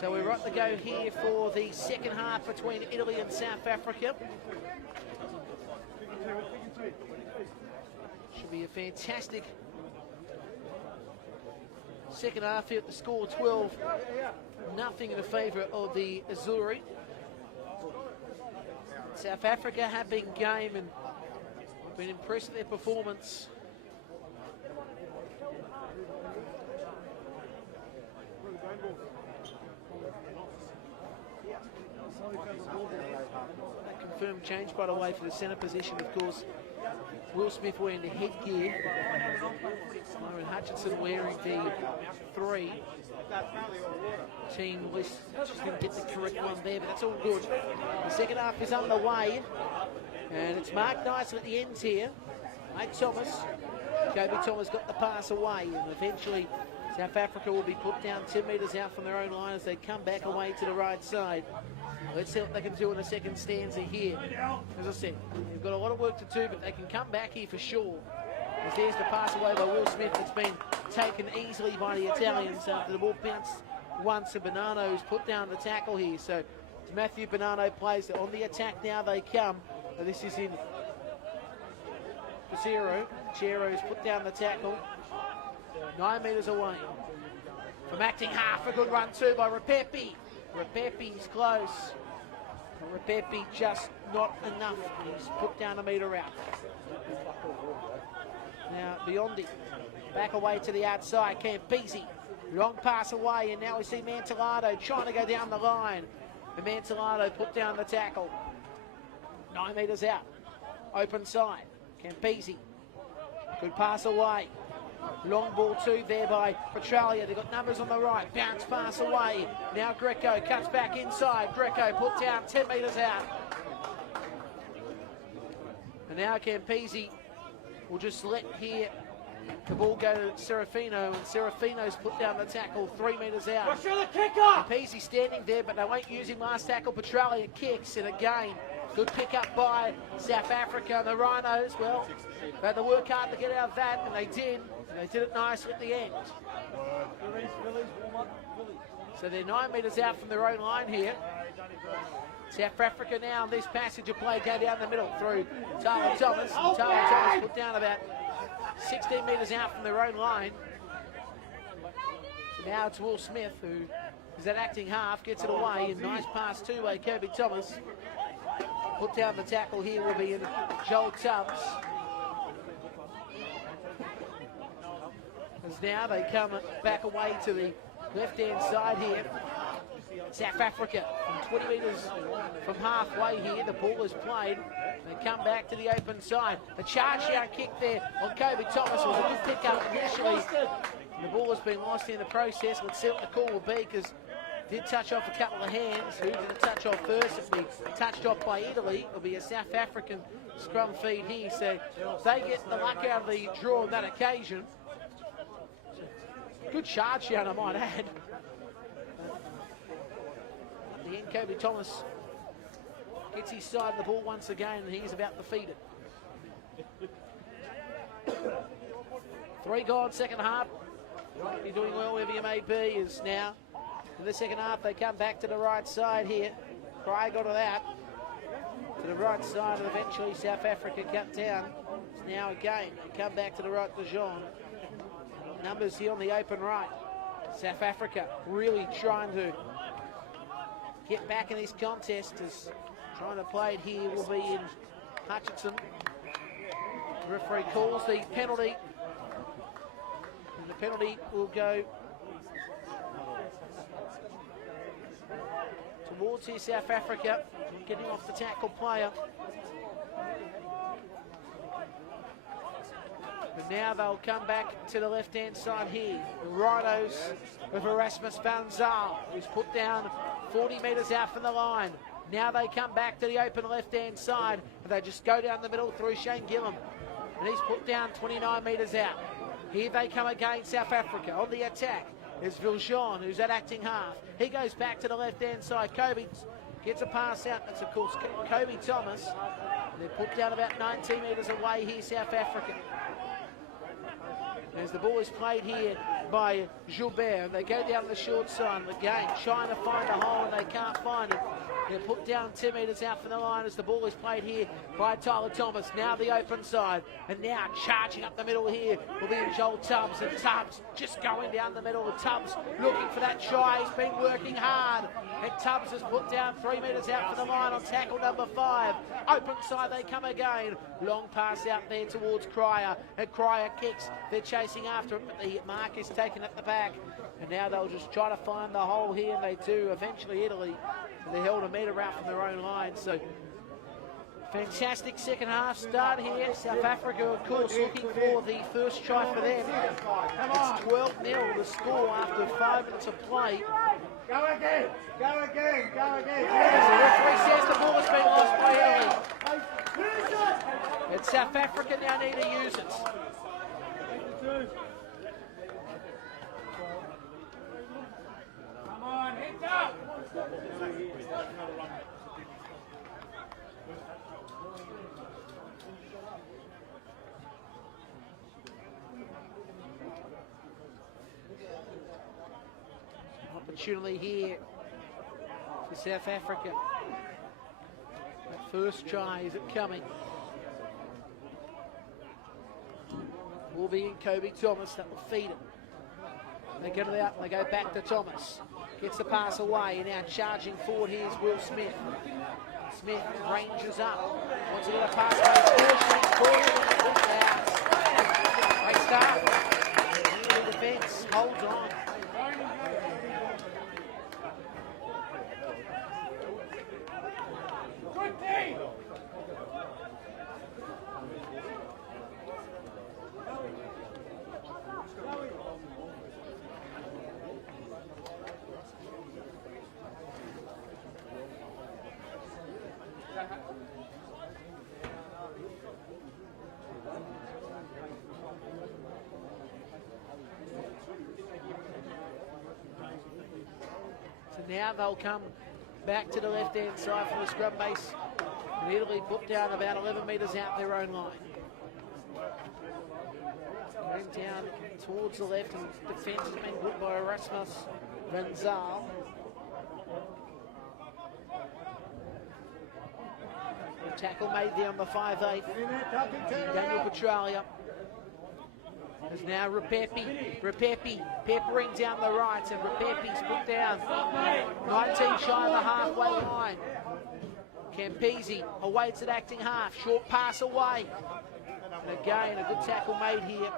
So we're right to go here for the second half between Italy and South Africa. Should be a fantastic second half here at the score 12-0 in favour of the Azzurri. South Africa have been game and been impressed with their performance. Confirmed change, by the way, for the centre position, of course. Will Smith wearing the headgear. Myron Hutchinson wearing the 3. Team list, just going to get the correct one there, but that's all good. The second half is underway, and it's marked nicely at the end here. Mate Thomas, Kobe Thomas got the pass away, and eventually South Africa will be put down 10 metres out from their own line as they come back away to the right side. Let's see what they can do in the second stanza here. As I said, they've got a lot of work to do, but they can come back here for sure. As there's the pass away by Will Smith that's been taken easily by the Italians after the ball bounced once, and Bonanno's put down the tackle here. So Matthew Bonanno plays on the attack now. They come. This is in Cicero. Chero's put down the tackle. 9 metres away. From acting half, a good run too by Repepi. Repepi's close. Repepi just not enough. He's put down a metre out. Now Biondi back away to the outside. Campisi. Long pass away, and now we see Mantellato trying to go down the line. And Mantellato put down the tackle. 9 metres out. Open side. Campisi. Good pass away. Long ball too there by Petralia. They've got numbers on the right. Bounce pass away. Now Greco cuts back inside. Greco put down 10 metres out. And now Campisi will just let here the ball go to Serafino, and Serafino's put down the tackle 3 metres out. Campisi standing there, but they won't use him last tackle. Petralia kicks, and again, good pick up by South Africa. The Rhinos, well, they had to work hard to get out of that, and they did. And they did it nicely at the end. So they're 9 metres out from their own line here. South Africa now, this passage of play go down the middle through Tyler Thomas. Tyler Thomas put down about 16 metres out from their own line. So now it's Will Smith, who is that acting half, gets it away. And nice pass two-way, Kobe Thomas. Put down the tackle here will be in Joel Tubbs. As now they come back away to the left-hand side here. South Africa from 20 metres from halfway here. The ball is played. They come back to the open side. The charge down kick there on Kobe Thomas was a good pick up initially. The ball has been lost in the process. Let's see what the call will be, because did touch off a couple of hands. Who did it touch off first? It'll be touched off by Italy. It'll be a South African scrum feed here. So they get the luck out of the draw on that occasion. Good charge down, I might add. At the end, Kobe Thomas gets his side of the ball once again, and he's about to feed it. 3 gone, second half. You're doing well wherever you may be. Is now in the second half they come back to the right side here. Craig got it out to the right side, and eventually South Africa cut down. It's now again they come back to the right to Jean. Numbers here on the open right. South Africa really trying to get back in this contest, as trying to play it here will be in Hutchinson. The referee calls the penalty, and the penalty will go towards here South Africa, getting off the tackle player. But now they'll come back to the left-hand side here. The Rhinos with Erasmus Van Zaal, who's put down 40 metres out from the line. Now they come back to the open left-hand side, and they just go down the middle through Shane Gillum. And he's put down 29 metres out. Here they come again, South Africa. On the attack is Viljean, who's at acting half. He goes back to the left-hand side. Kobe gets a pass out. That's, of course, Kobe Thomas. And they're put down about 19 metres away here, South Africa. As the ball is played here by Gilbert, they go down the short side of the game, trying to find a hole and they can't find it. They're put down 10 metres out from the line as the ball is played here by Tyler Thomas. Now the open side, and now charging up the middle here will be Joel Tubbs, and Tubbs just going down the middle. Tubbs looking for that try. He's been working hard, and Tubbs has put down 3 metres out from the line on tackle number 5. Open side they come again. Long pass out there towards Cryer, and Cryer kicks. They're chasing after him, but the mark is taken at the back. And now they'll just try to find the hole here, and they do. Eventually Italy, they held a metre out from their own line. So fantastic second half start here. South Africa, of course, looking for the first try for them. It's 12-0 the score after 5 minutes of play. Go again, go again, go again. As the referee says the ball has been lost by Italy. And South Africa now need to use it. Come on, hit up. Opportunity here for South Africa. That first try, is it coming? Will be in Kobe Thomas, that will feed him. They get it out and they go back to Thomas. Gets the pass away, and now charging forward here's Will Smith. Smith ranges up. Wants to get a pass away. Great start. The defence holds on. So now they'll come back to the left-hand side from the scrum base. And Italy put down about 11 metres out their own line. Going down towards the left, and defence has been good by Erasmus Van Zaal. Tackle made there on the 5'8". Daniel Petralia. There's now Repepi peppering down the right, and Repepi's put down 19 shy of the halfway line. Campese awaits at acting half, short pass away. And again, a good tackle made here.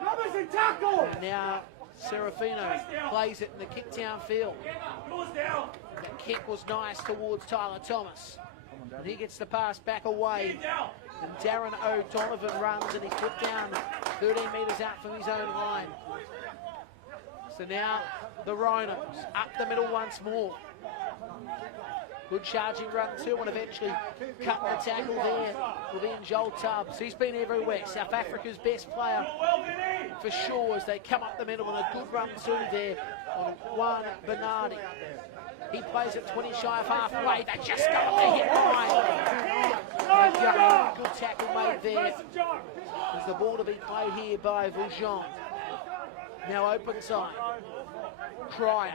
And now Serafino plays it in the kick downfield. That kick was nice towards Tyler Thomas. And he gets the pass back away. And Darren O'Donovan runs, and he's put down 13 metres out from his own line. So now the Rhinos up the middle once more. Good charging run too, and eventually cut the tackle there will be in Joel Tubbs. He's been everywhere. South Africa's best player for sure as they come up the middle, and a good run too there on Juan Bernardi. He plays at 20 shy of halfway. They just got the hit line. Again, good tackle made there. There's the ball to be played here by Vaujean. Now open side. Cryer.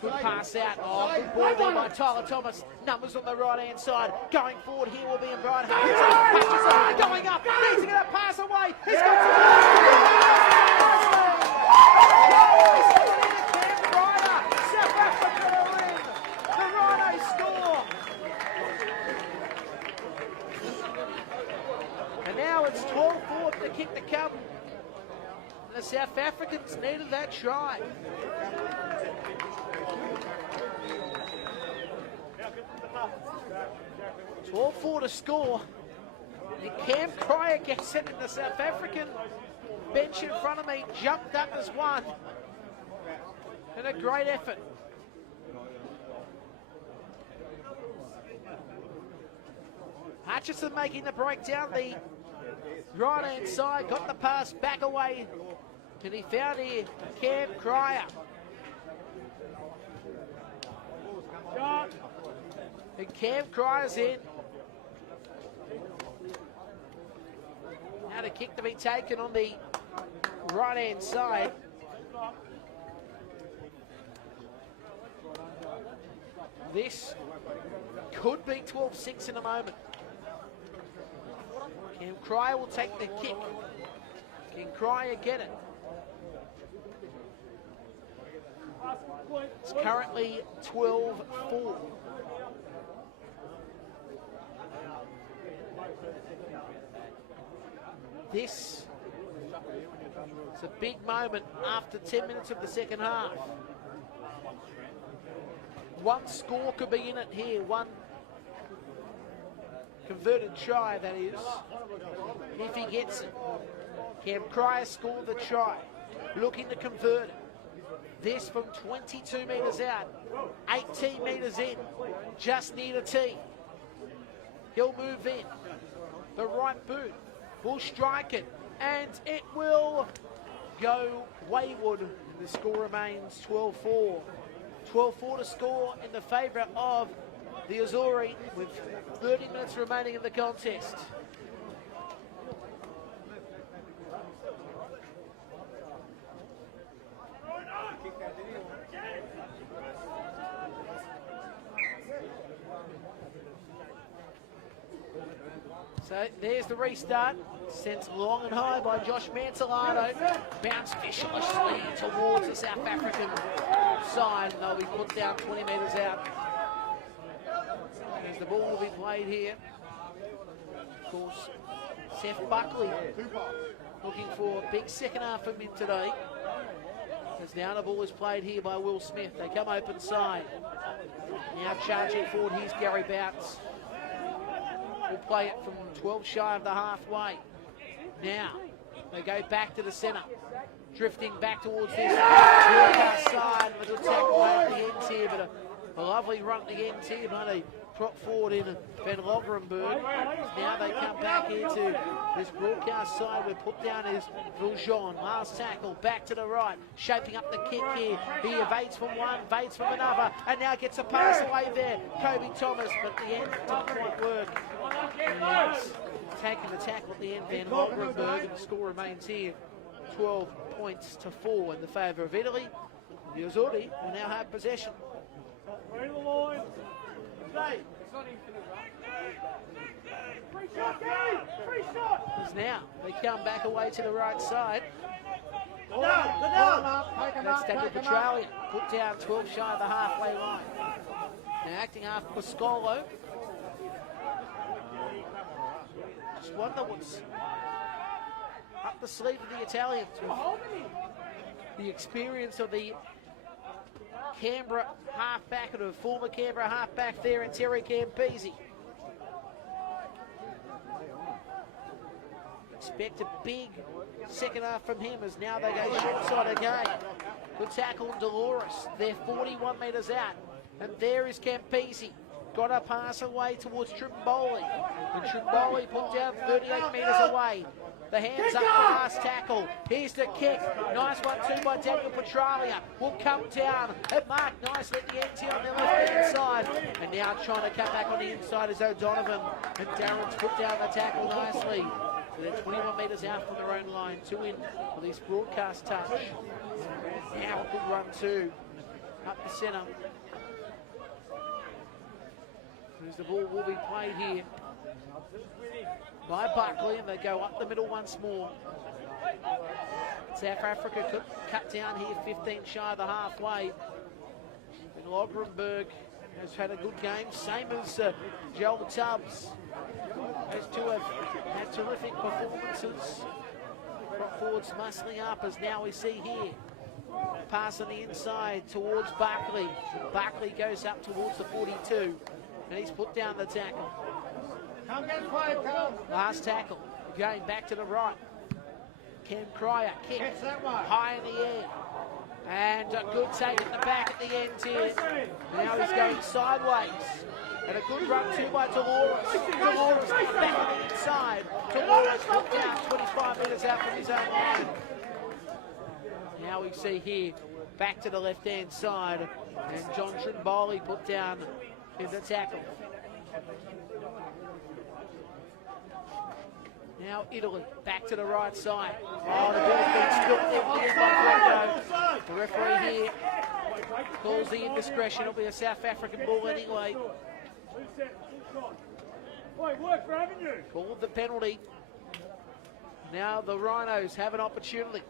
Good pass out. Oh, good ball there by Tyler Thomas. Numbers on the right-hand side. Going forward here will be in Brian Hart. Going up. Needs to get a pass away. He's got it's 12-4 the kick to come. And the South Africans needed that try. It's 12-4 to score. And Cam Cryer gets it, and the South African bench in front of me jumped up as one. And a great effort. Hutchison making the break down the right-hand side, got the pass back away, and he found here Cam Cryer. And Cam Cryer's in. Now the kick to be taken on the right-hand side. This could be 12-6 in a moment. Cam Cryer will take the kick. Can Cryer get it? It's currently 12-4. This is a big moment after 10 minutes of the second half. One score could be in it here. One converted try, that is, if he gets it. Cam Cryer scored the try, looking to convert it. This from 22 metres out, 18 metres in, just near the tee. He'll move in. The right boot will strike it, and it will go wayward. The score remains 12-4. 12-4 to score in the favour of the Azzurri with 30 minutes remaining in the contest. So there's the restart, sent long and high by Josh Mantellato. Bounced viciously towards the South African side, and they'll be put down 20 metres out. As the ball will be played here. Of course, Seth Buckley looking for a big second half from him today. As now the ball is played here by Will Smith. They come open side. Now charging forward, here's Gary Bouts. Will play it from 12 shy of the halfway. Now, they go back to the centre. Drifting back towards this broadcast side. A good tackle at the end here, but a lovely run at the end here by the prop forward in Van Logrenberg. Now they come back here to this broadcast side where put down is Viljon. Last tackle, back to the right, shaping up the kick here. He evades from one, evades from another, and now gets a pass away there. Kobe Thomas, but the end didn't quite work. Taking the tackle at the end, Van Logrenberg, and the score remains here 12 points to 4 in the favour of Italy. The Azzurri will now have possession. As now they come back away to the right side. That's Daniel Petralia, put down 12 shy of the halfway line. Now acting half Pascolo. Just wonder what's up the sleeve of the Italians with the experience of the Canberra halfback, or the former Canberra halfback there in Terry Campese. Expect a big second half from him as now they go short side again. Good tackle on Dolores. They're 41 metres out. And there is Campese. Got a pass away towards Trimboli. And Trimboli put down 38 metres away. The hands up, the last tackle. Here's the kick. Nice one too by Daniel Petralia. Will come down and mark nicely at the end here on the left-hand side. And now trying to come back on the inside is O'Donovan. And Darren's put down the tackle nicely. So they're 21 metres out from their own line. 2 in for this broadcast touch. Now a good run too. Up the centre. As the ball will be played here by Buckley, and they go up the middle once more. South Africa cut down here 15 shy of the halfway. And Logrenberg has had a good game, same as Joel Tubbs. Those two have had terrific performances. Prop forwards muscling up as now we see here. Pass on the inside towards Buckley. Buckley goes up towards the 42, and he's put down the tackle. Last tackle, going back to the right. Cam Cryer, kick, high in the air. And a good take at the back at the end here. Now he's going sideways. And a good run too by Dolores. Dolores back on the inside. Dolores put down 25 metres out from his own line. Now we see here, back to the left-hand side. And John Trimboli put down in the tackle. Now Italy, back to the right side. Oh, the ball's been spilt there with the end. The referee here calls the indiscretion. It'll be a South African ball anyway. Called the penalty. Now the Rhinos have an opportunity.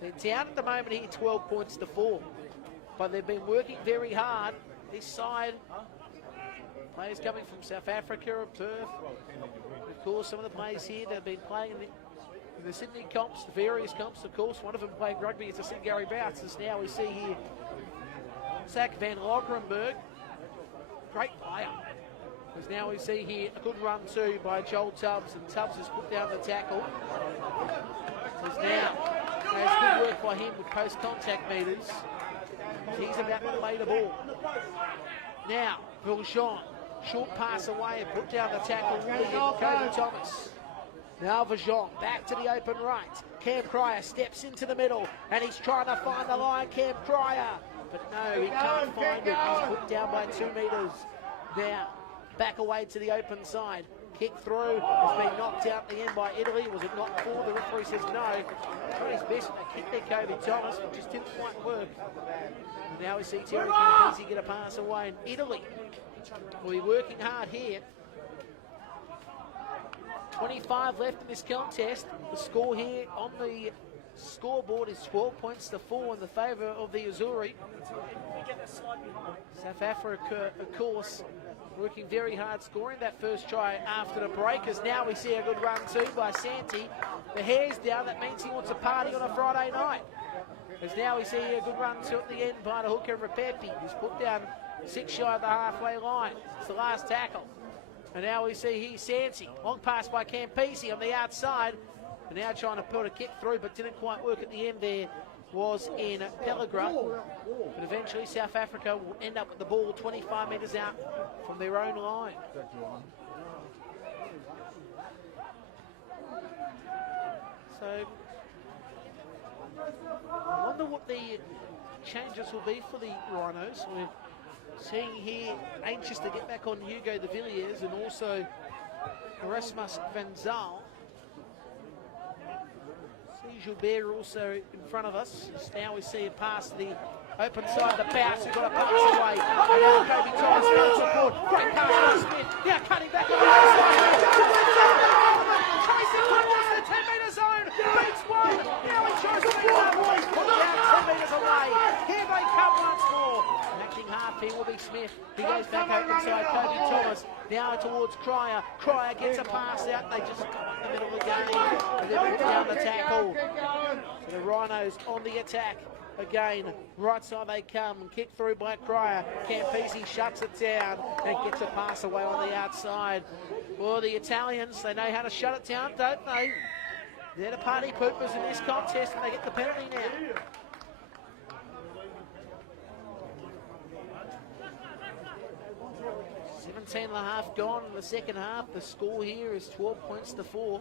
They're down at the moment here 12 points to 4. But they've been working very hard. This side, players coming from South Africa or Perth. Of course, some of the players here that have been playing in the Sydney comps, the various comps, of course. One of them playing rugby is the St. Gary Bouts. As now we see here, Zach van Logrenberg, great player. As now we see here a good run too by Joel Tubbs, and Tubbs has put down the tackle. As now, there's good work by him with post-contact meters. He's about to play the ball. Now, Viljean, short pass away and put down the tackle. Cody Thomas. Now Viljean, back to the open right. Cam Cryer steps into the middle and he's trying to find the line, Cam Cryer. But no, he can't find it. He's put down by 2 meters. Now, back away to the open side. Kick through, has been knocked out at the end by Italy. Was it not 4? The referee says no. Tried his best to kick there, Kobe Thomas, but just didn't quite work. And now we see Terry Campese get a pass away, and Italy will be working hard here. 25 left in this contest. The score here on the scoreboard is 12 points to 4 in the favour of the Azzurri. South Africa, of course, working very hard, scoring that first try after the break, as now we see a good run too by Santi. The hair's down, that means he wants a party on a Friday night. As now we see a good run too at the end by the hooker Repepi, who's put down 6 shy of the halfway line. It's the last tackle. And now we see here Santi, long pass by Campese on the outside. And now trying to put a kick through, but didn't quite work at the end there. Was in Pellegra, but eventually South Africa will end up with the ball 25 metres out from their own line. So, I wonder what the changes will be for the Rhinos. We're seeing here anxious to get back on Hugo de Villiers and also Erasmus van Zaal. Gilbert also in front of us. Now we see a pass to the open side, the bounce, we've got a pass away. And now Kobe Thomas goes support. Great pass by Smith. Now cutting back on the outside. Chasing towards the 10-metre zone. Beats one. Now he tries to beat one. Down 10 metres away. Here they come once more. Matching half here will be Smith. He goes back open side, Kobe Thomas. Now towards Cryer. Cryer gets a pass out. They just got in the middle of the game. And then put down the tackle. So the Rhinos on the attack. Again, right side they come. Kick through by Cryer. Campese shuts it down and gets a pass away on the outside. Well, the Italians, they know how to shut it down, don't they? They're the party poopers in this contest and they get the penalty now. $17.5 gone in the second half. The score here is 12 points to 4.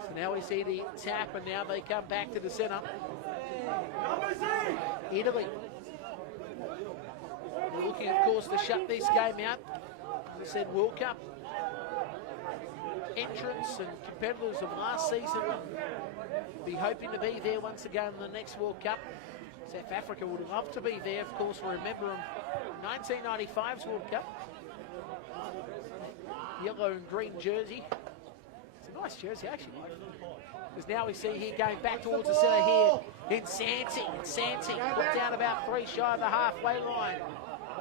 So now we see the tap and now they come back to the centre. Italy. They're looking, of course, to shut this game out. As I said, World Cup entrants and competitors of last season be hoping to be there once again in the next World Cup. South Africa would love to be there, of course. We remember them 1995's World Cup. Yellow and green jersey. It's a nice jersey, actually. Because now we see here going back towards the centre here in Santi. Santi put down about 3 shy of the halfway line.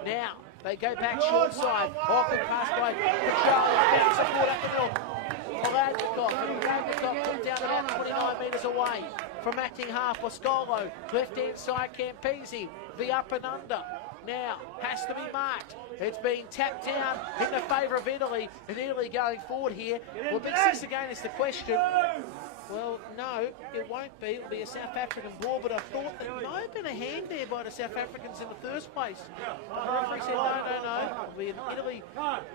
Now they go back short side. Off the pass by Charlie. Support up the middle. Oladnikov put down about 29 metres away from acting half. Boscolo. Left hand side Campese. The up and under. Now has to be marked. It's being tapped down in the favour of Italy. And Italy going forward here. Well, Big Sis again is the question. Well, no, it won't be. It'll be a South African ball, but I thought there might have been a hand there by the South Africans in the first place. The referee said no. It'll be an Italy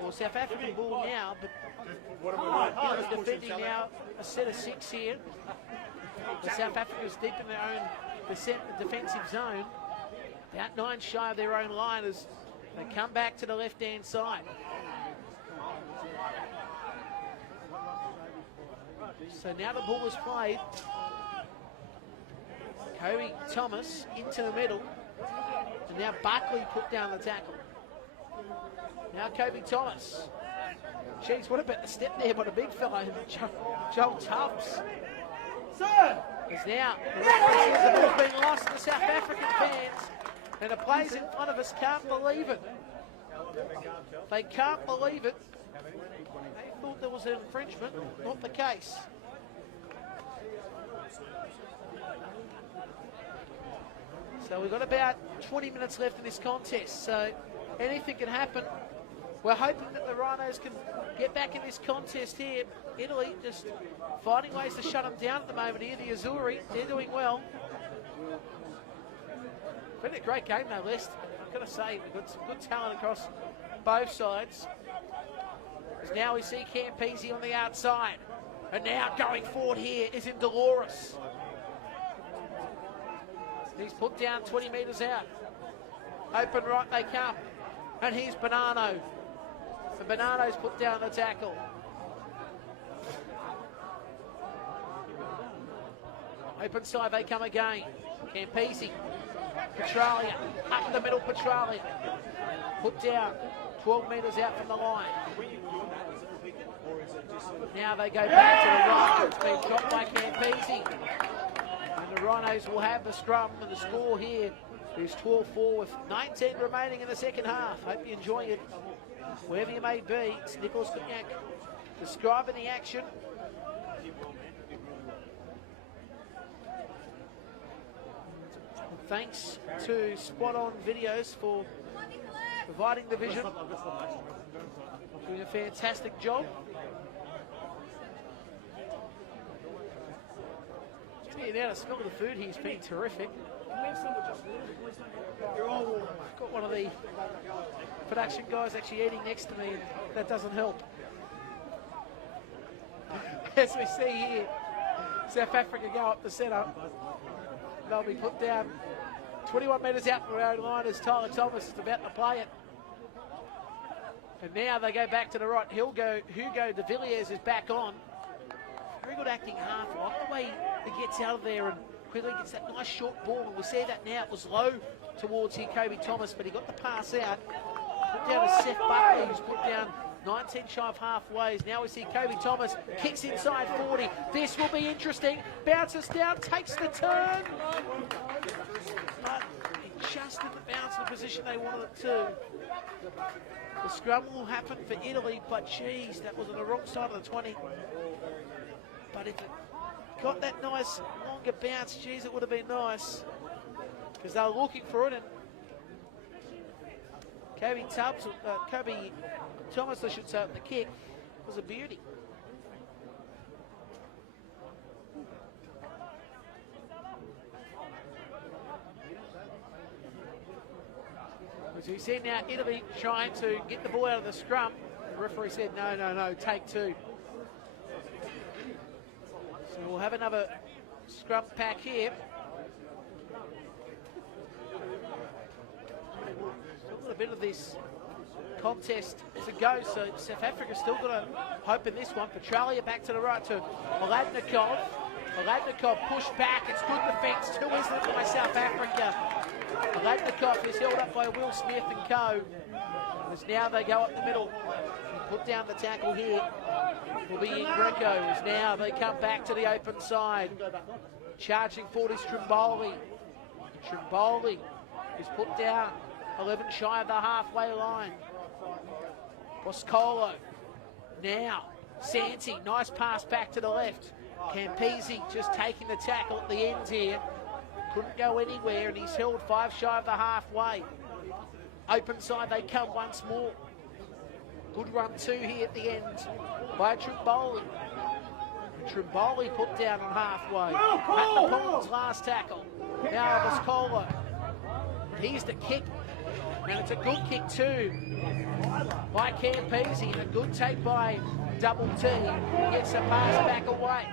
or South African ball now, but Italy defending now a set of 6 here. The South Africa's deep in their own defensive zone, about 9 shy of their own line as they come back to the left-hand side. So now the ball is played. Kobe Thomas into the middle. And now Buckley put down the tackle. Now Kobe Thomas. Jeez, what about the step there by the big fella, Joel Tubbs. Is now the ball's been lost to the South African fans, and the players in front of us can't believe it. They can't believe it. They thought there was an infringement, not the case. So we've got about 20 minutes left in this contest, so anything can happen. We're hoping that the Rhinos can get back in this contest here. Italy just finding ways to shut them down at the moment here. The Azzurri, they're doing well. Been a great game though, List. I've got to say, we've got some good talent across both sides. As now we see Campese on the outside. And now going forward here is in Dolores. He's put down 20 metres out. Open right they come. And here's Bonanno. And Bonanno's put down the tackle. Open side they come again. Campese. Petralia. Up the middle, Petralia. Put down. 12 metres out from the line. Now they go back to the right. It's been dropped by Campese. And the Rhinos will have the scrum, and the score here is 12-4 with 19 remaining in the second half. Hope you enjoy it. Wherever you may be, it's Nicholas Cognac describing the action. Thanks to Spot On Videos for providing the vision. Doing a fantastic job. Now the smell of the food here has been terrific. Got one of the production guys actually eating next to me, and that doesn't help. As we see here, South Africa go up the centre. They'll be put down 21 metres out from our own line as Tyler Thomas is about to play it. And now they go back to the right. Hugo de Villiers is back on. Very good acting half. I like the way he gets out of there and quickly gets that nice short ball. And we see that now. It was low towards here, Kobe Thomas, but he got the pass out. Put down to Seth Buckley, who's put down 19 shy of halfways. Now we see Kobe Thomas kicks inside 40. This will be interesting. Bounces down, takes the turn. But just in the bounce of the position they wanted it to. The scrum will happen for Italy, but geez, that was on the wrong side of the 20. But if it got that nice longer bounce, geez, it would have been nice. Because they were looking for it, and Kobe Thomas, I should say, the kick was a beauty. As we see now, Italy trying to get the ball out of the scrum. The referee said, no, take two. So we'll have another scrum pack here. Still got a bit of this contest to go, so South Africa's still got a hope in this one. Petralia back to the right to Oladnikov. Oladnikov pushed back, it's good defence, 2 isn't it by South Africa. Oladnikov is held up by Will Smith and co. As now they go up the middle, put down the tackle here. Will be in Greco, as now they come back to the open side. Charging forward is Trimboli. Trimboli is put down, 11 shy of the halfway line. Boscolo. Now, Santi, nice pass back to the left. Campese just taking the tackle at the end here. Couldn't go anywhere, and he's held 5 shy of the halfway. Open side, they come once more. Good run too here at the end by Trimboli. Trimboli put down on halfway. At the Pond's last tackle. Now Boscolo. Here's the kick. And it's a good kick too by Campese, and a good take by Double T. Gets the pass back away.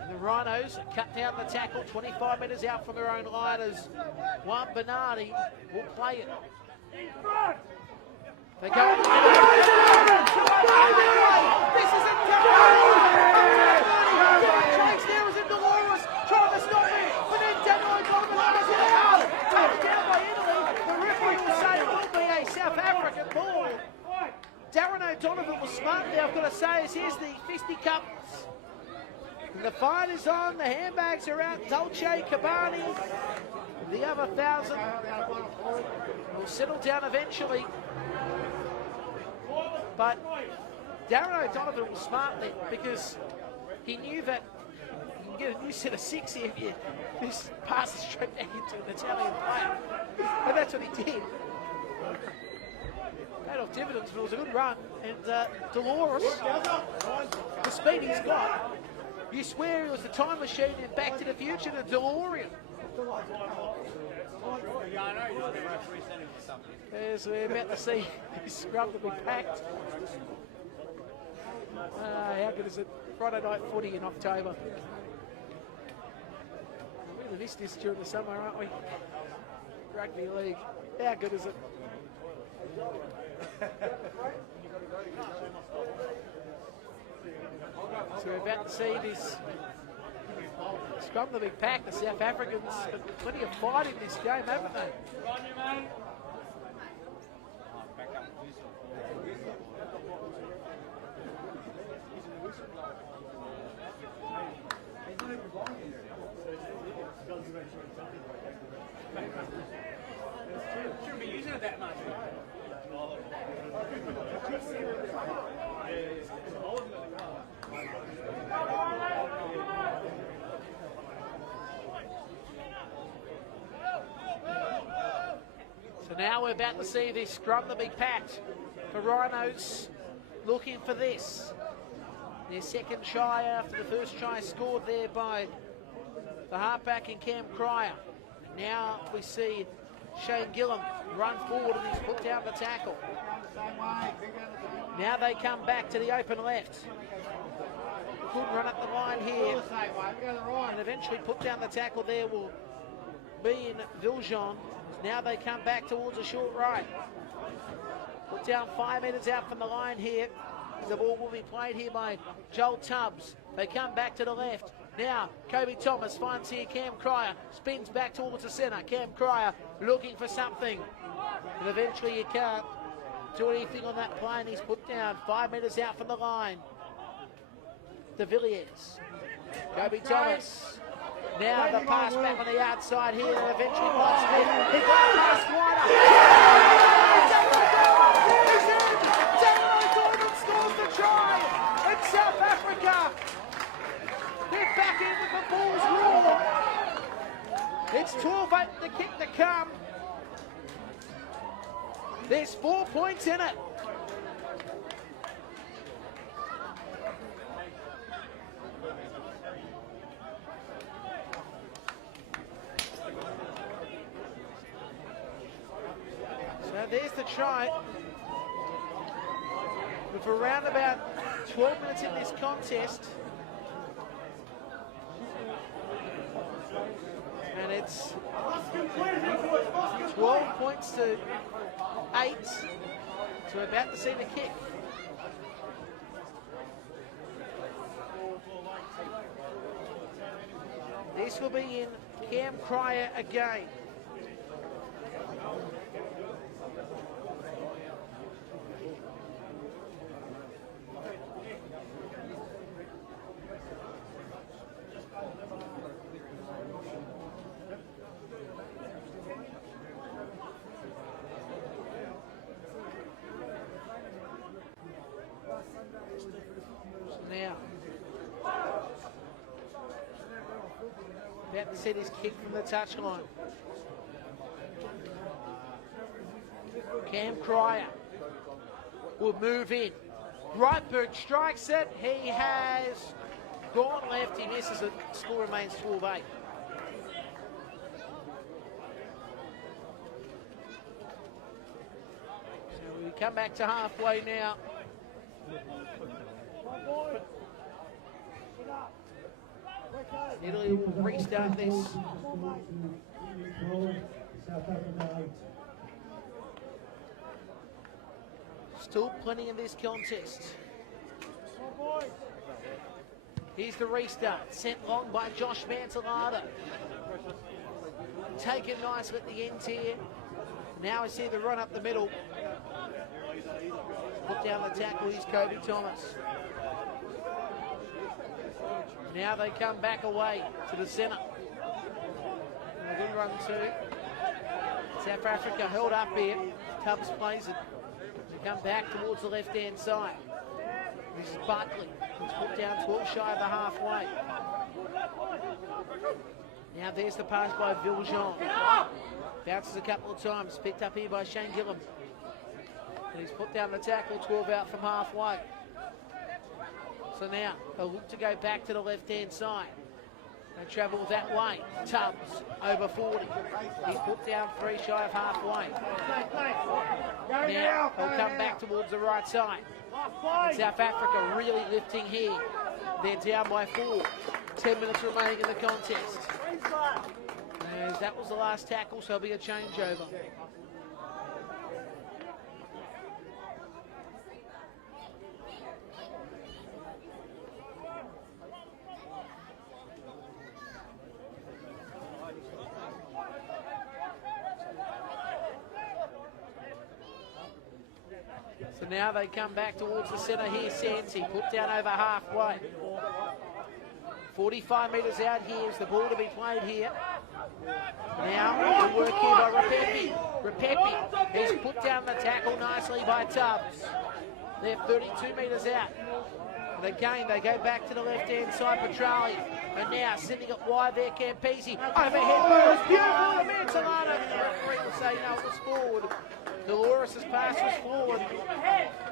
And the Rhinos cut down the tackle 25 metres out from their own line as Juan Bernardi will play it. They go in the middle. This is a Jake's there as a Dolores trying to stop it, but then Daniel Donovan has it out. Taken down by Italy. The referee will say it will be a South African ball. Darren O'Donovan was smart there, I've got to say, as here's the fisticuffs. And the fight is on, the handbags are out. Dolce Cabani, the other 1,000 will settle down eventually. But Darren O'Donovan was smart there because he knew that you can get a new set of 6 here if you this passes straight back into an Italian player. And that's what he did. Paid off dividends, but it was a good run. And Dolores, the speed he's got, you swear it was the time machine and Back to the Future to DeLorean. As we're about to see this scrum to be packed. How good is it? Friday night footy in October. We really missed this during the summer, aren't we? Rugby league. How good is it? So we're about to see this scrum to be packed. The South Africans have plenty of fight in this game, haven't they? Shouldn't be using it that much. So now we're about to see this scrum to be packed. For Rhinos looking for this. Their second try after the first try scored there by the halfback in Cam Cryer. Now we see Shane Gillam run forward and he's put down the tackle. Now they come back to the open left. Good run up the line here. And eventually put down the tackle there will be in Viljon. Now they come back towards a short right. Put down 5 metres out from the line here. The ball will be played here by Joel Tubbs. They come back to the left. Now, Kobe Thomas finds here Cam Cryer. Spins back towards the centre. Cam Cryer looking for something. And eventually you can't do anything on that play, and he's put down 5 metres out from the line. De Villiers. Kobe Thomas. Now the pass back on the outside here, and eventually lost it. He got past Whiter. Scores the try, and South Africa, they're back in with the Bulls rule. It's 12-8 the kick to come. There's 4 points in it. So there's the try. With around about 12 minutes in this contest, and it's 12 points to 8, so we're about to see the kick. This will be in Cam Cryer again. Now, about to see this kick from the touchline. Cam Cryer will move in. Breitberg strikes it. He has gone left. He misses it. Score remains 12-8. come back to halfway now. Italy will restart this. Still plenty in this contest. Here's the restart, sent long by Josh Mantelada. Taken nicely at the end here. Now I see the run up the middle. Put down the tackle, he's Kobe Thomas. Now they come back away to the centre. A good run too. South Africa held up here. Tubbs plays it. They come back towards the left-hand side. This is Buckley. It's put down 12 shy of the halfway. Now there's the pass by Viljean. Bounces a couple of times. Picked up here by Shane Gillum. And he's put down the tackle, 12 out from halfway. So now they'll look to go back to the left-hand side. They travel that way. Tubbs over 40. He's put down 3 shy of halfway. Now they'll come back towards the right side. And South Africa really lifting here. They're down by 4. 10 minutes remaining in the contest. As that was the last tackle, so there'll be a changeover. So now they come back towards the centre here. Santi put down over halfway. 45 metres out here is the ball to be played here. Now the work here by Repepi. Repepi has put down the tackle nicely by Tubbs. They're 32 metres out. And again, they go back to the left-hand side, Petrali. And now sending it wide there, Campese. Overhead ball is beautiful to Mantelana. The referee will say no, it was forward. Dolores' pass was forward.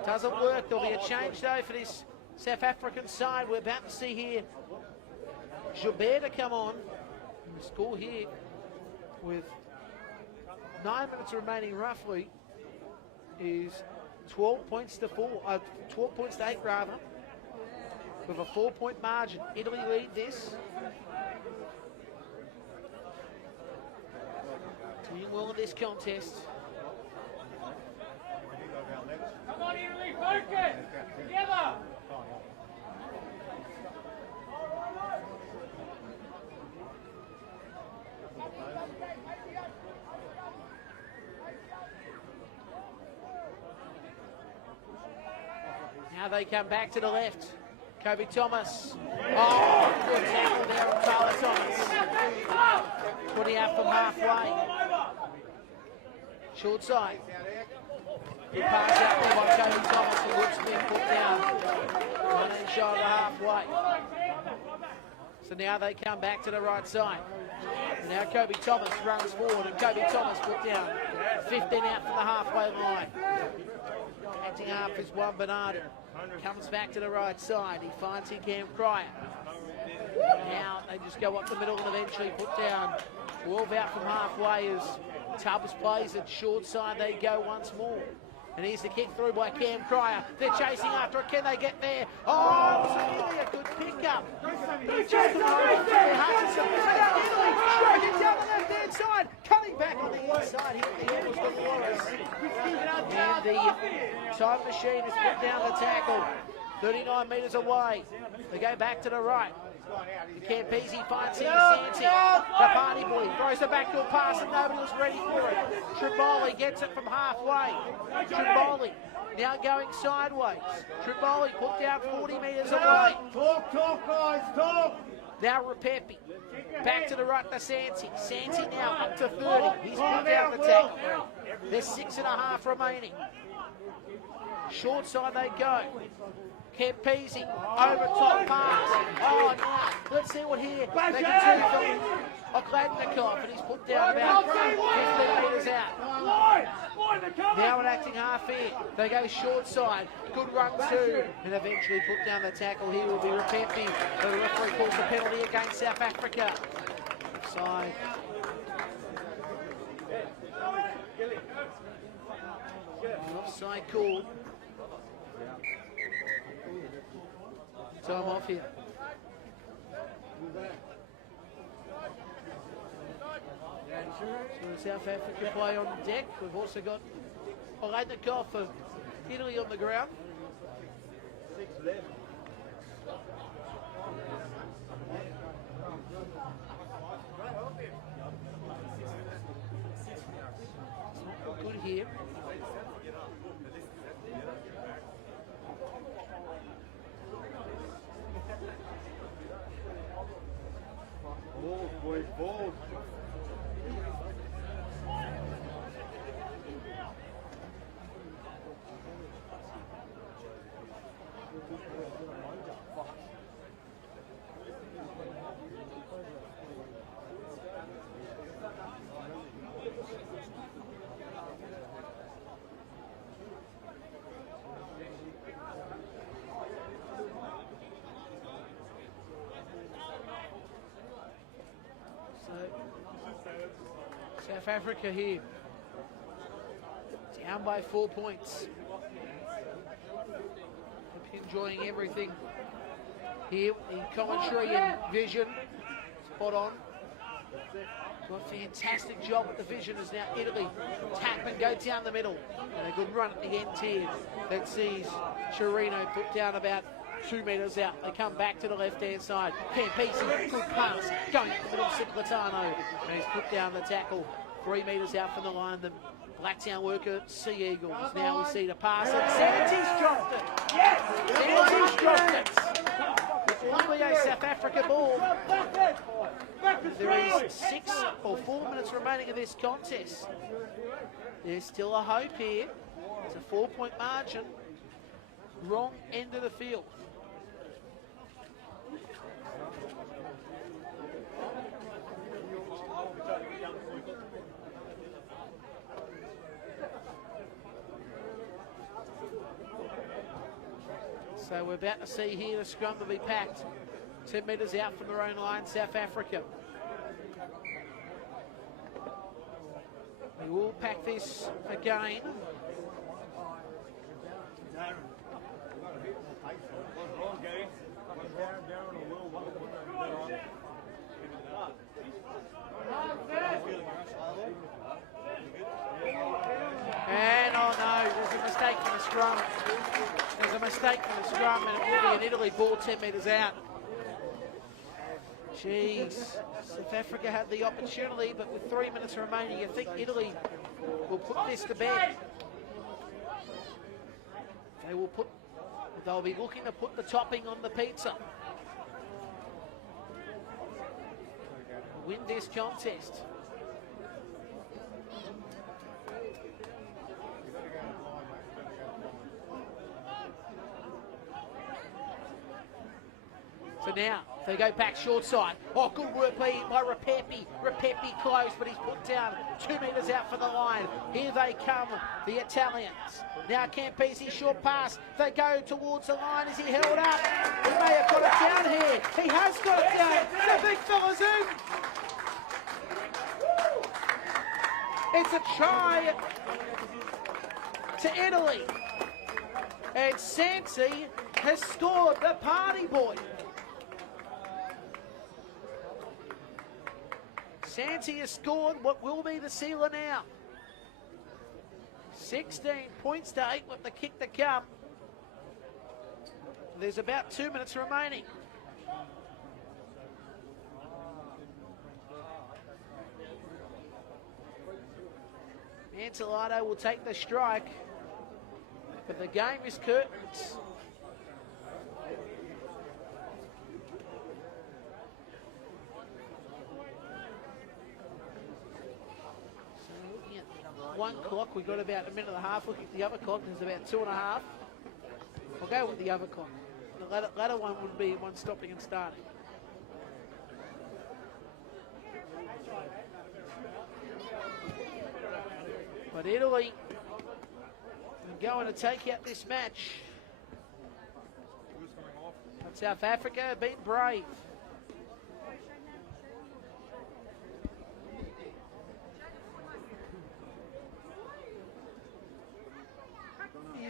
Doesn't work. There'll be a change though for this South African side. We're about to see here Joubert to come on. And the score here with 9 minutes remaining roughly is 12 points to 8 rather. With a 4-point margin. Italy lead this. Doing well in this contest. Come on, Italy, focus! Together! Now they come back to the left. Kobe Thomas. Oh, good tackle there on Tyler Thomas. 20 out from halfway. Short side. Good pass out there by Kobe Thomas, who looks to be put down. 1 inch over halfway. So now they come back to the right side. And now Kobe Thomas runs forward, and Kobe Thomas put down 15 out from the halfway line. Acting half is Juan Bernardo. Comes back to the right side. He finds here Cam Cryer. Now they just go up the middle and eventually put down 12 out from halfway as Tubbs plays it short side. They go once more. And here's the kick through by Cam Cryer. They're chasing after it. Can they get there? Oh, it was really a good pickup. Just Hutchinson. Straight it down the left-hand side. Coming back on the inside here at the end was Dolores. And the time machine has put down the tackle. 39 metres away. They go back to the right. Campese finds here Santi. The party boy throws the backdoor pass and nobody was ready for it. Triboli gets it from halfway. Triboli now going sideways. Triboli put down 40 metres away. Talk, guys, talk! Now Repepi. Back to the right to Santi. Santi now up to 30. He's put down the tackle. There's 6.5 remaining. Short side they go. Campese over top pass. Oh, now let's see what here they can do from Okladnikov, and he's put down about 15 metres out. Now an acting half here. They go short side. Good run too. And eventually put down the tackle. Here will be Repepi. The referee calls the penalty against South Africa. Offside. Offside call. Time off here. So South Africa play on deck. We've also got Oladnikov of Italy on the ground. Good here. Bold, boys, bold. South Africa here, down by 4 points. Enjoying everything here. The commentary and vision, spot on. Got a fantastic job with the vision as now Italy tap and go down the middle. And a good run at the end here that sees Chirino put down about 2 metres out. They come back to the left-hand side. Campisi, good pass, going to the middle, Ciplatano. And he's put down the tackle 3 metres out from the line. The Blacktown worker, Sea Eagles. Now we see the pass, and Santi's dropped it. Yes! Santi's dropped it. It's only a South Africa ball. There is 6 or 4 minutes remaining of this contest. There's still a hope here. It's a 4-point margin. Wrong end of the field. So we're about to see here the scrum will be packed 10 metres out from their own line, South Africa. We will pack this again. And oh no, there's a mistake in the scrum. There's a mistake in the scrum, and it will be an Italy ball 10 metres out. Jeez, South Africa had the opportunity, but with 3 minutes remaining, you think Italy will put this to bed. They'll be looking to put the topping on the pizza. Win this contest. So now they go back short side. Oh, good work by Rapepi. Rapepi close, but he's put down 2 metres out from the line. Here they come, the Italians. Now Campisi, short pass. They go towards the line. Is he held up? He may have got it down here. He has got it down. The big fella's in. It's a try to Italy. And Santi has scored, the party boy. Santi has scored what will be the sealer now. 16 points to 8 with the kick to come. There's about 2 minutes remaining. Mantelado will take the strike, but the game is curtains. One clock, we've got about a minute and a half. Looking at the other clock, there's about 2.5. I'll go with the other clock. The latter one would be one stopping and starting. But Italy are going to take out this match. But South Africa have been brave.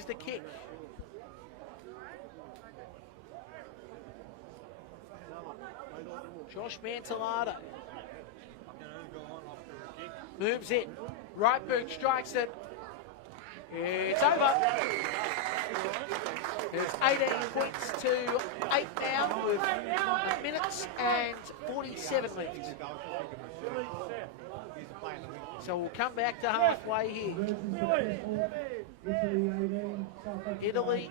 is the kick. Josh Mantelado moves it. Right boot strikes it. It's over. It's 18 points to 8 now with minutes and 47 left. So we'll come back to halfway here. Italy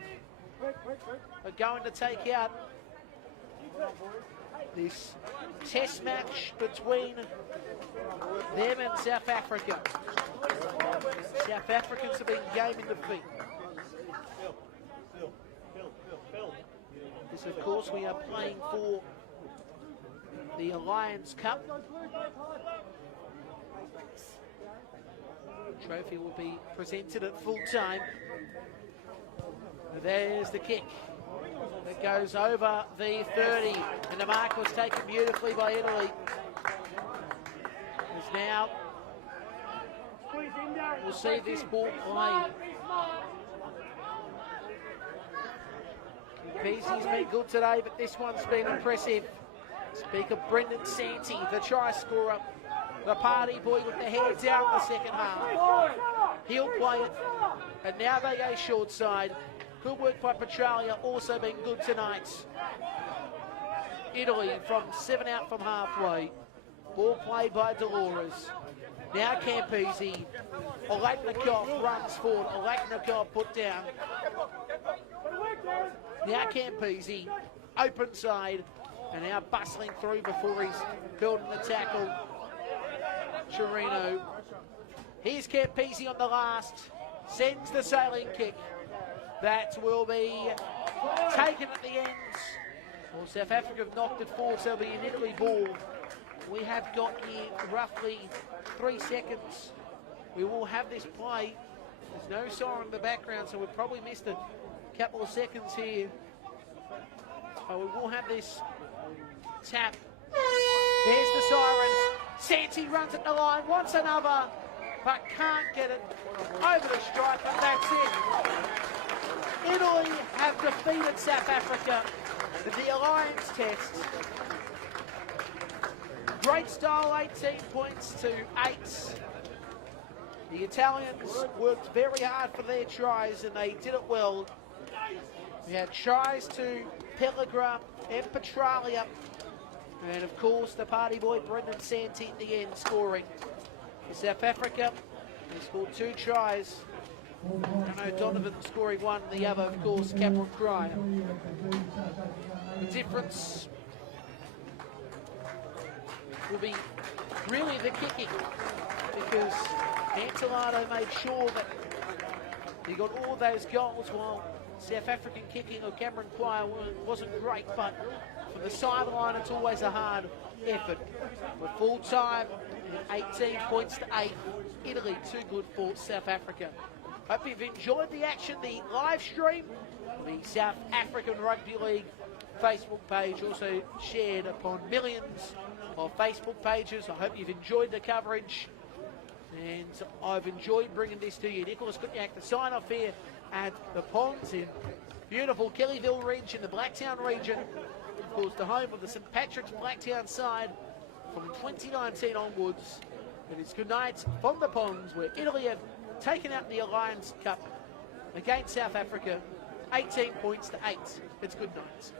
are going to take out this test match between them and South Africa. South Africans have been gaming the feet. This, of course, we are playing for the Alliance Cup. The trophy will be presented at full time. There's the kick. It goes over the 30, and the mark was taken beautifully by Italy. As now we'll see this ball played. Beasley's been good today, but this one's been impressive. Speak of Brendan Santee, the try scorer, the party boy with the hair down the second half. He'll play it, and now they go short side. Good work by Petralia, also been good tonight. Italy from 7 out from halfway. Ball played by Dolores. Now Campese. Olaknikov runs forward. Olaknikov put down. Now Campese, open side, and now bustling through before he's building the tackle. Chirino. Here's Campese on the last. Sends the sailing kick. That will be taken at the end. Well, South Africa have knocked it forward, so it'll be an Italy ball. We have got here roughly 3 seconds. We will have this play. There's no siren in the background, so we've probably missed a couple of seconds here. But we will have this tap. There's the siren. Santee runs at the line, wants another, but can't get it over the stripe, but that's it. Italy have defeated South Africa in the Alliance Test. Great style, 18 points to 8. The Italians worked very hard for their tries and they did it well. We had tries to Pellegra and Petralia, and of course the party boy Brendan Santee at the end scoring. For South Africa, they scored 2 tries. I know Donovan scoring 1, the other, of course, Cameron Cryer. The difference will be really the kicking, because Mantelado made sure that he got all those goals, while South African kicking of Cameron Cryer wasn't great, but from the sideline it's always a hard effort. We're full time, 18 points to 8. Italy too good for South Africa. Hope you've enjoyed the action, the live stream. The South African Rugby League Facebook page also shared upon millions of Facebook pages. I hope you've enjoyed the coverage, and I've enjoyed bringing this to you. Nicholas Kutniak, the sign off here at the Ponds in beautiful Kellyville Ridge in the Blacktown region. Of course, the home of the St Patrick's Blacktown side from 2019 onwards. And it's good night from the Ponds, where Italy have taken out the Alliance Cup against South Africa, 18 points to 8. It's good night.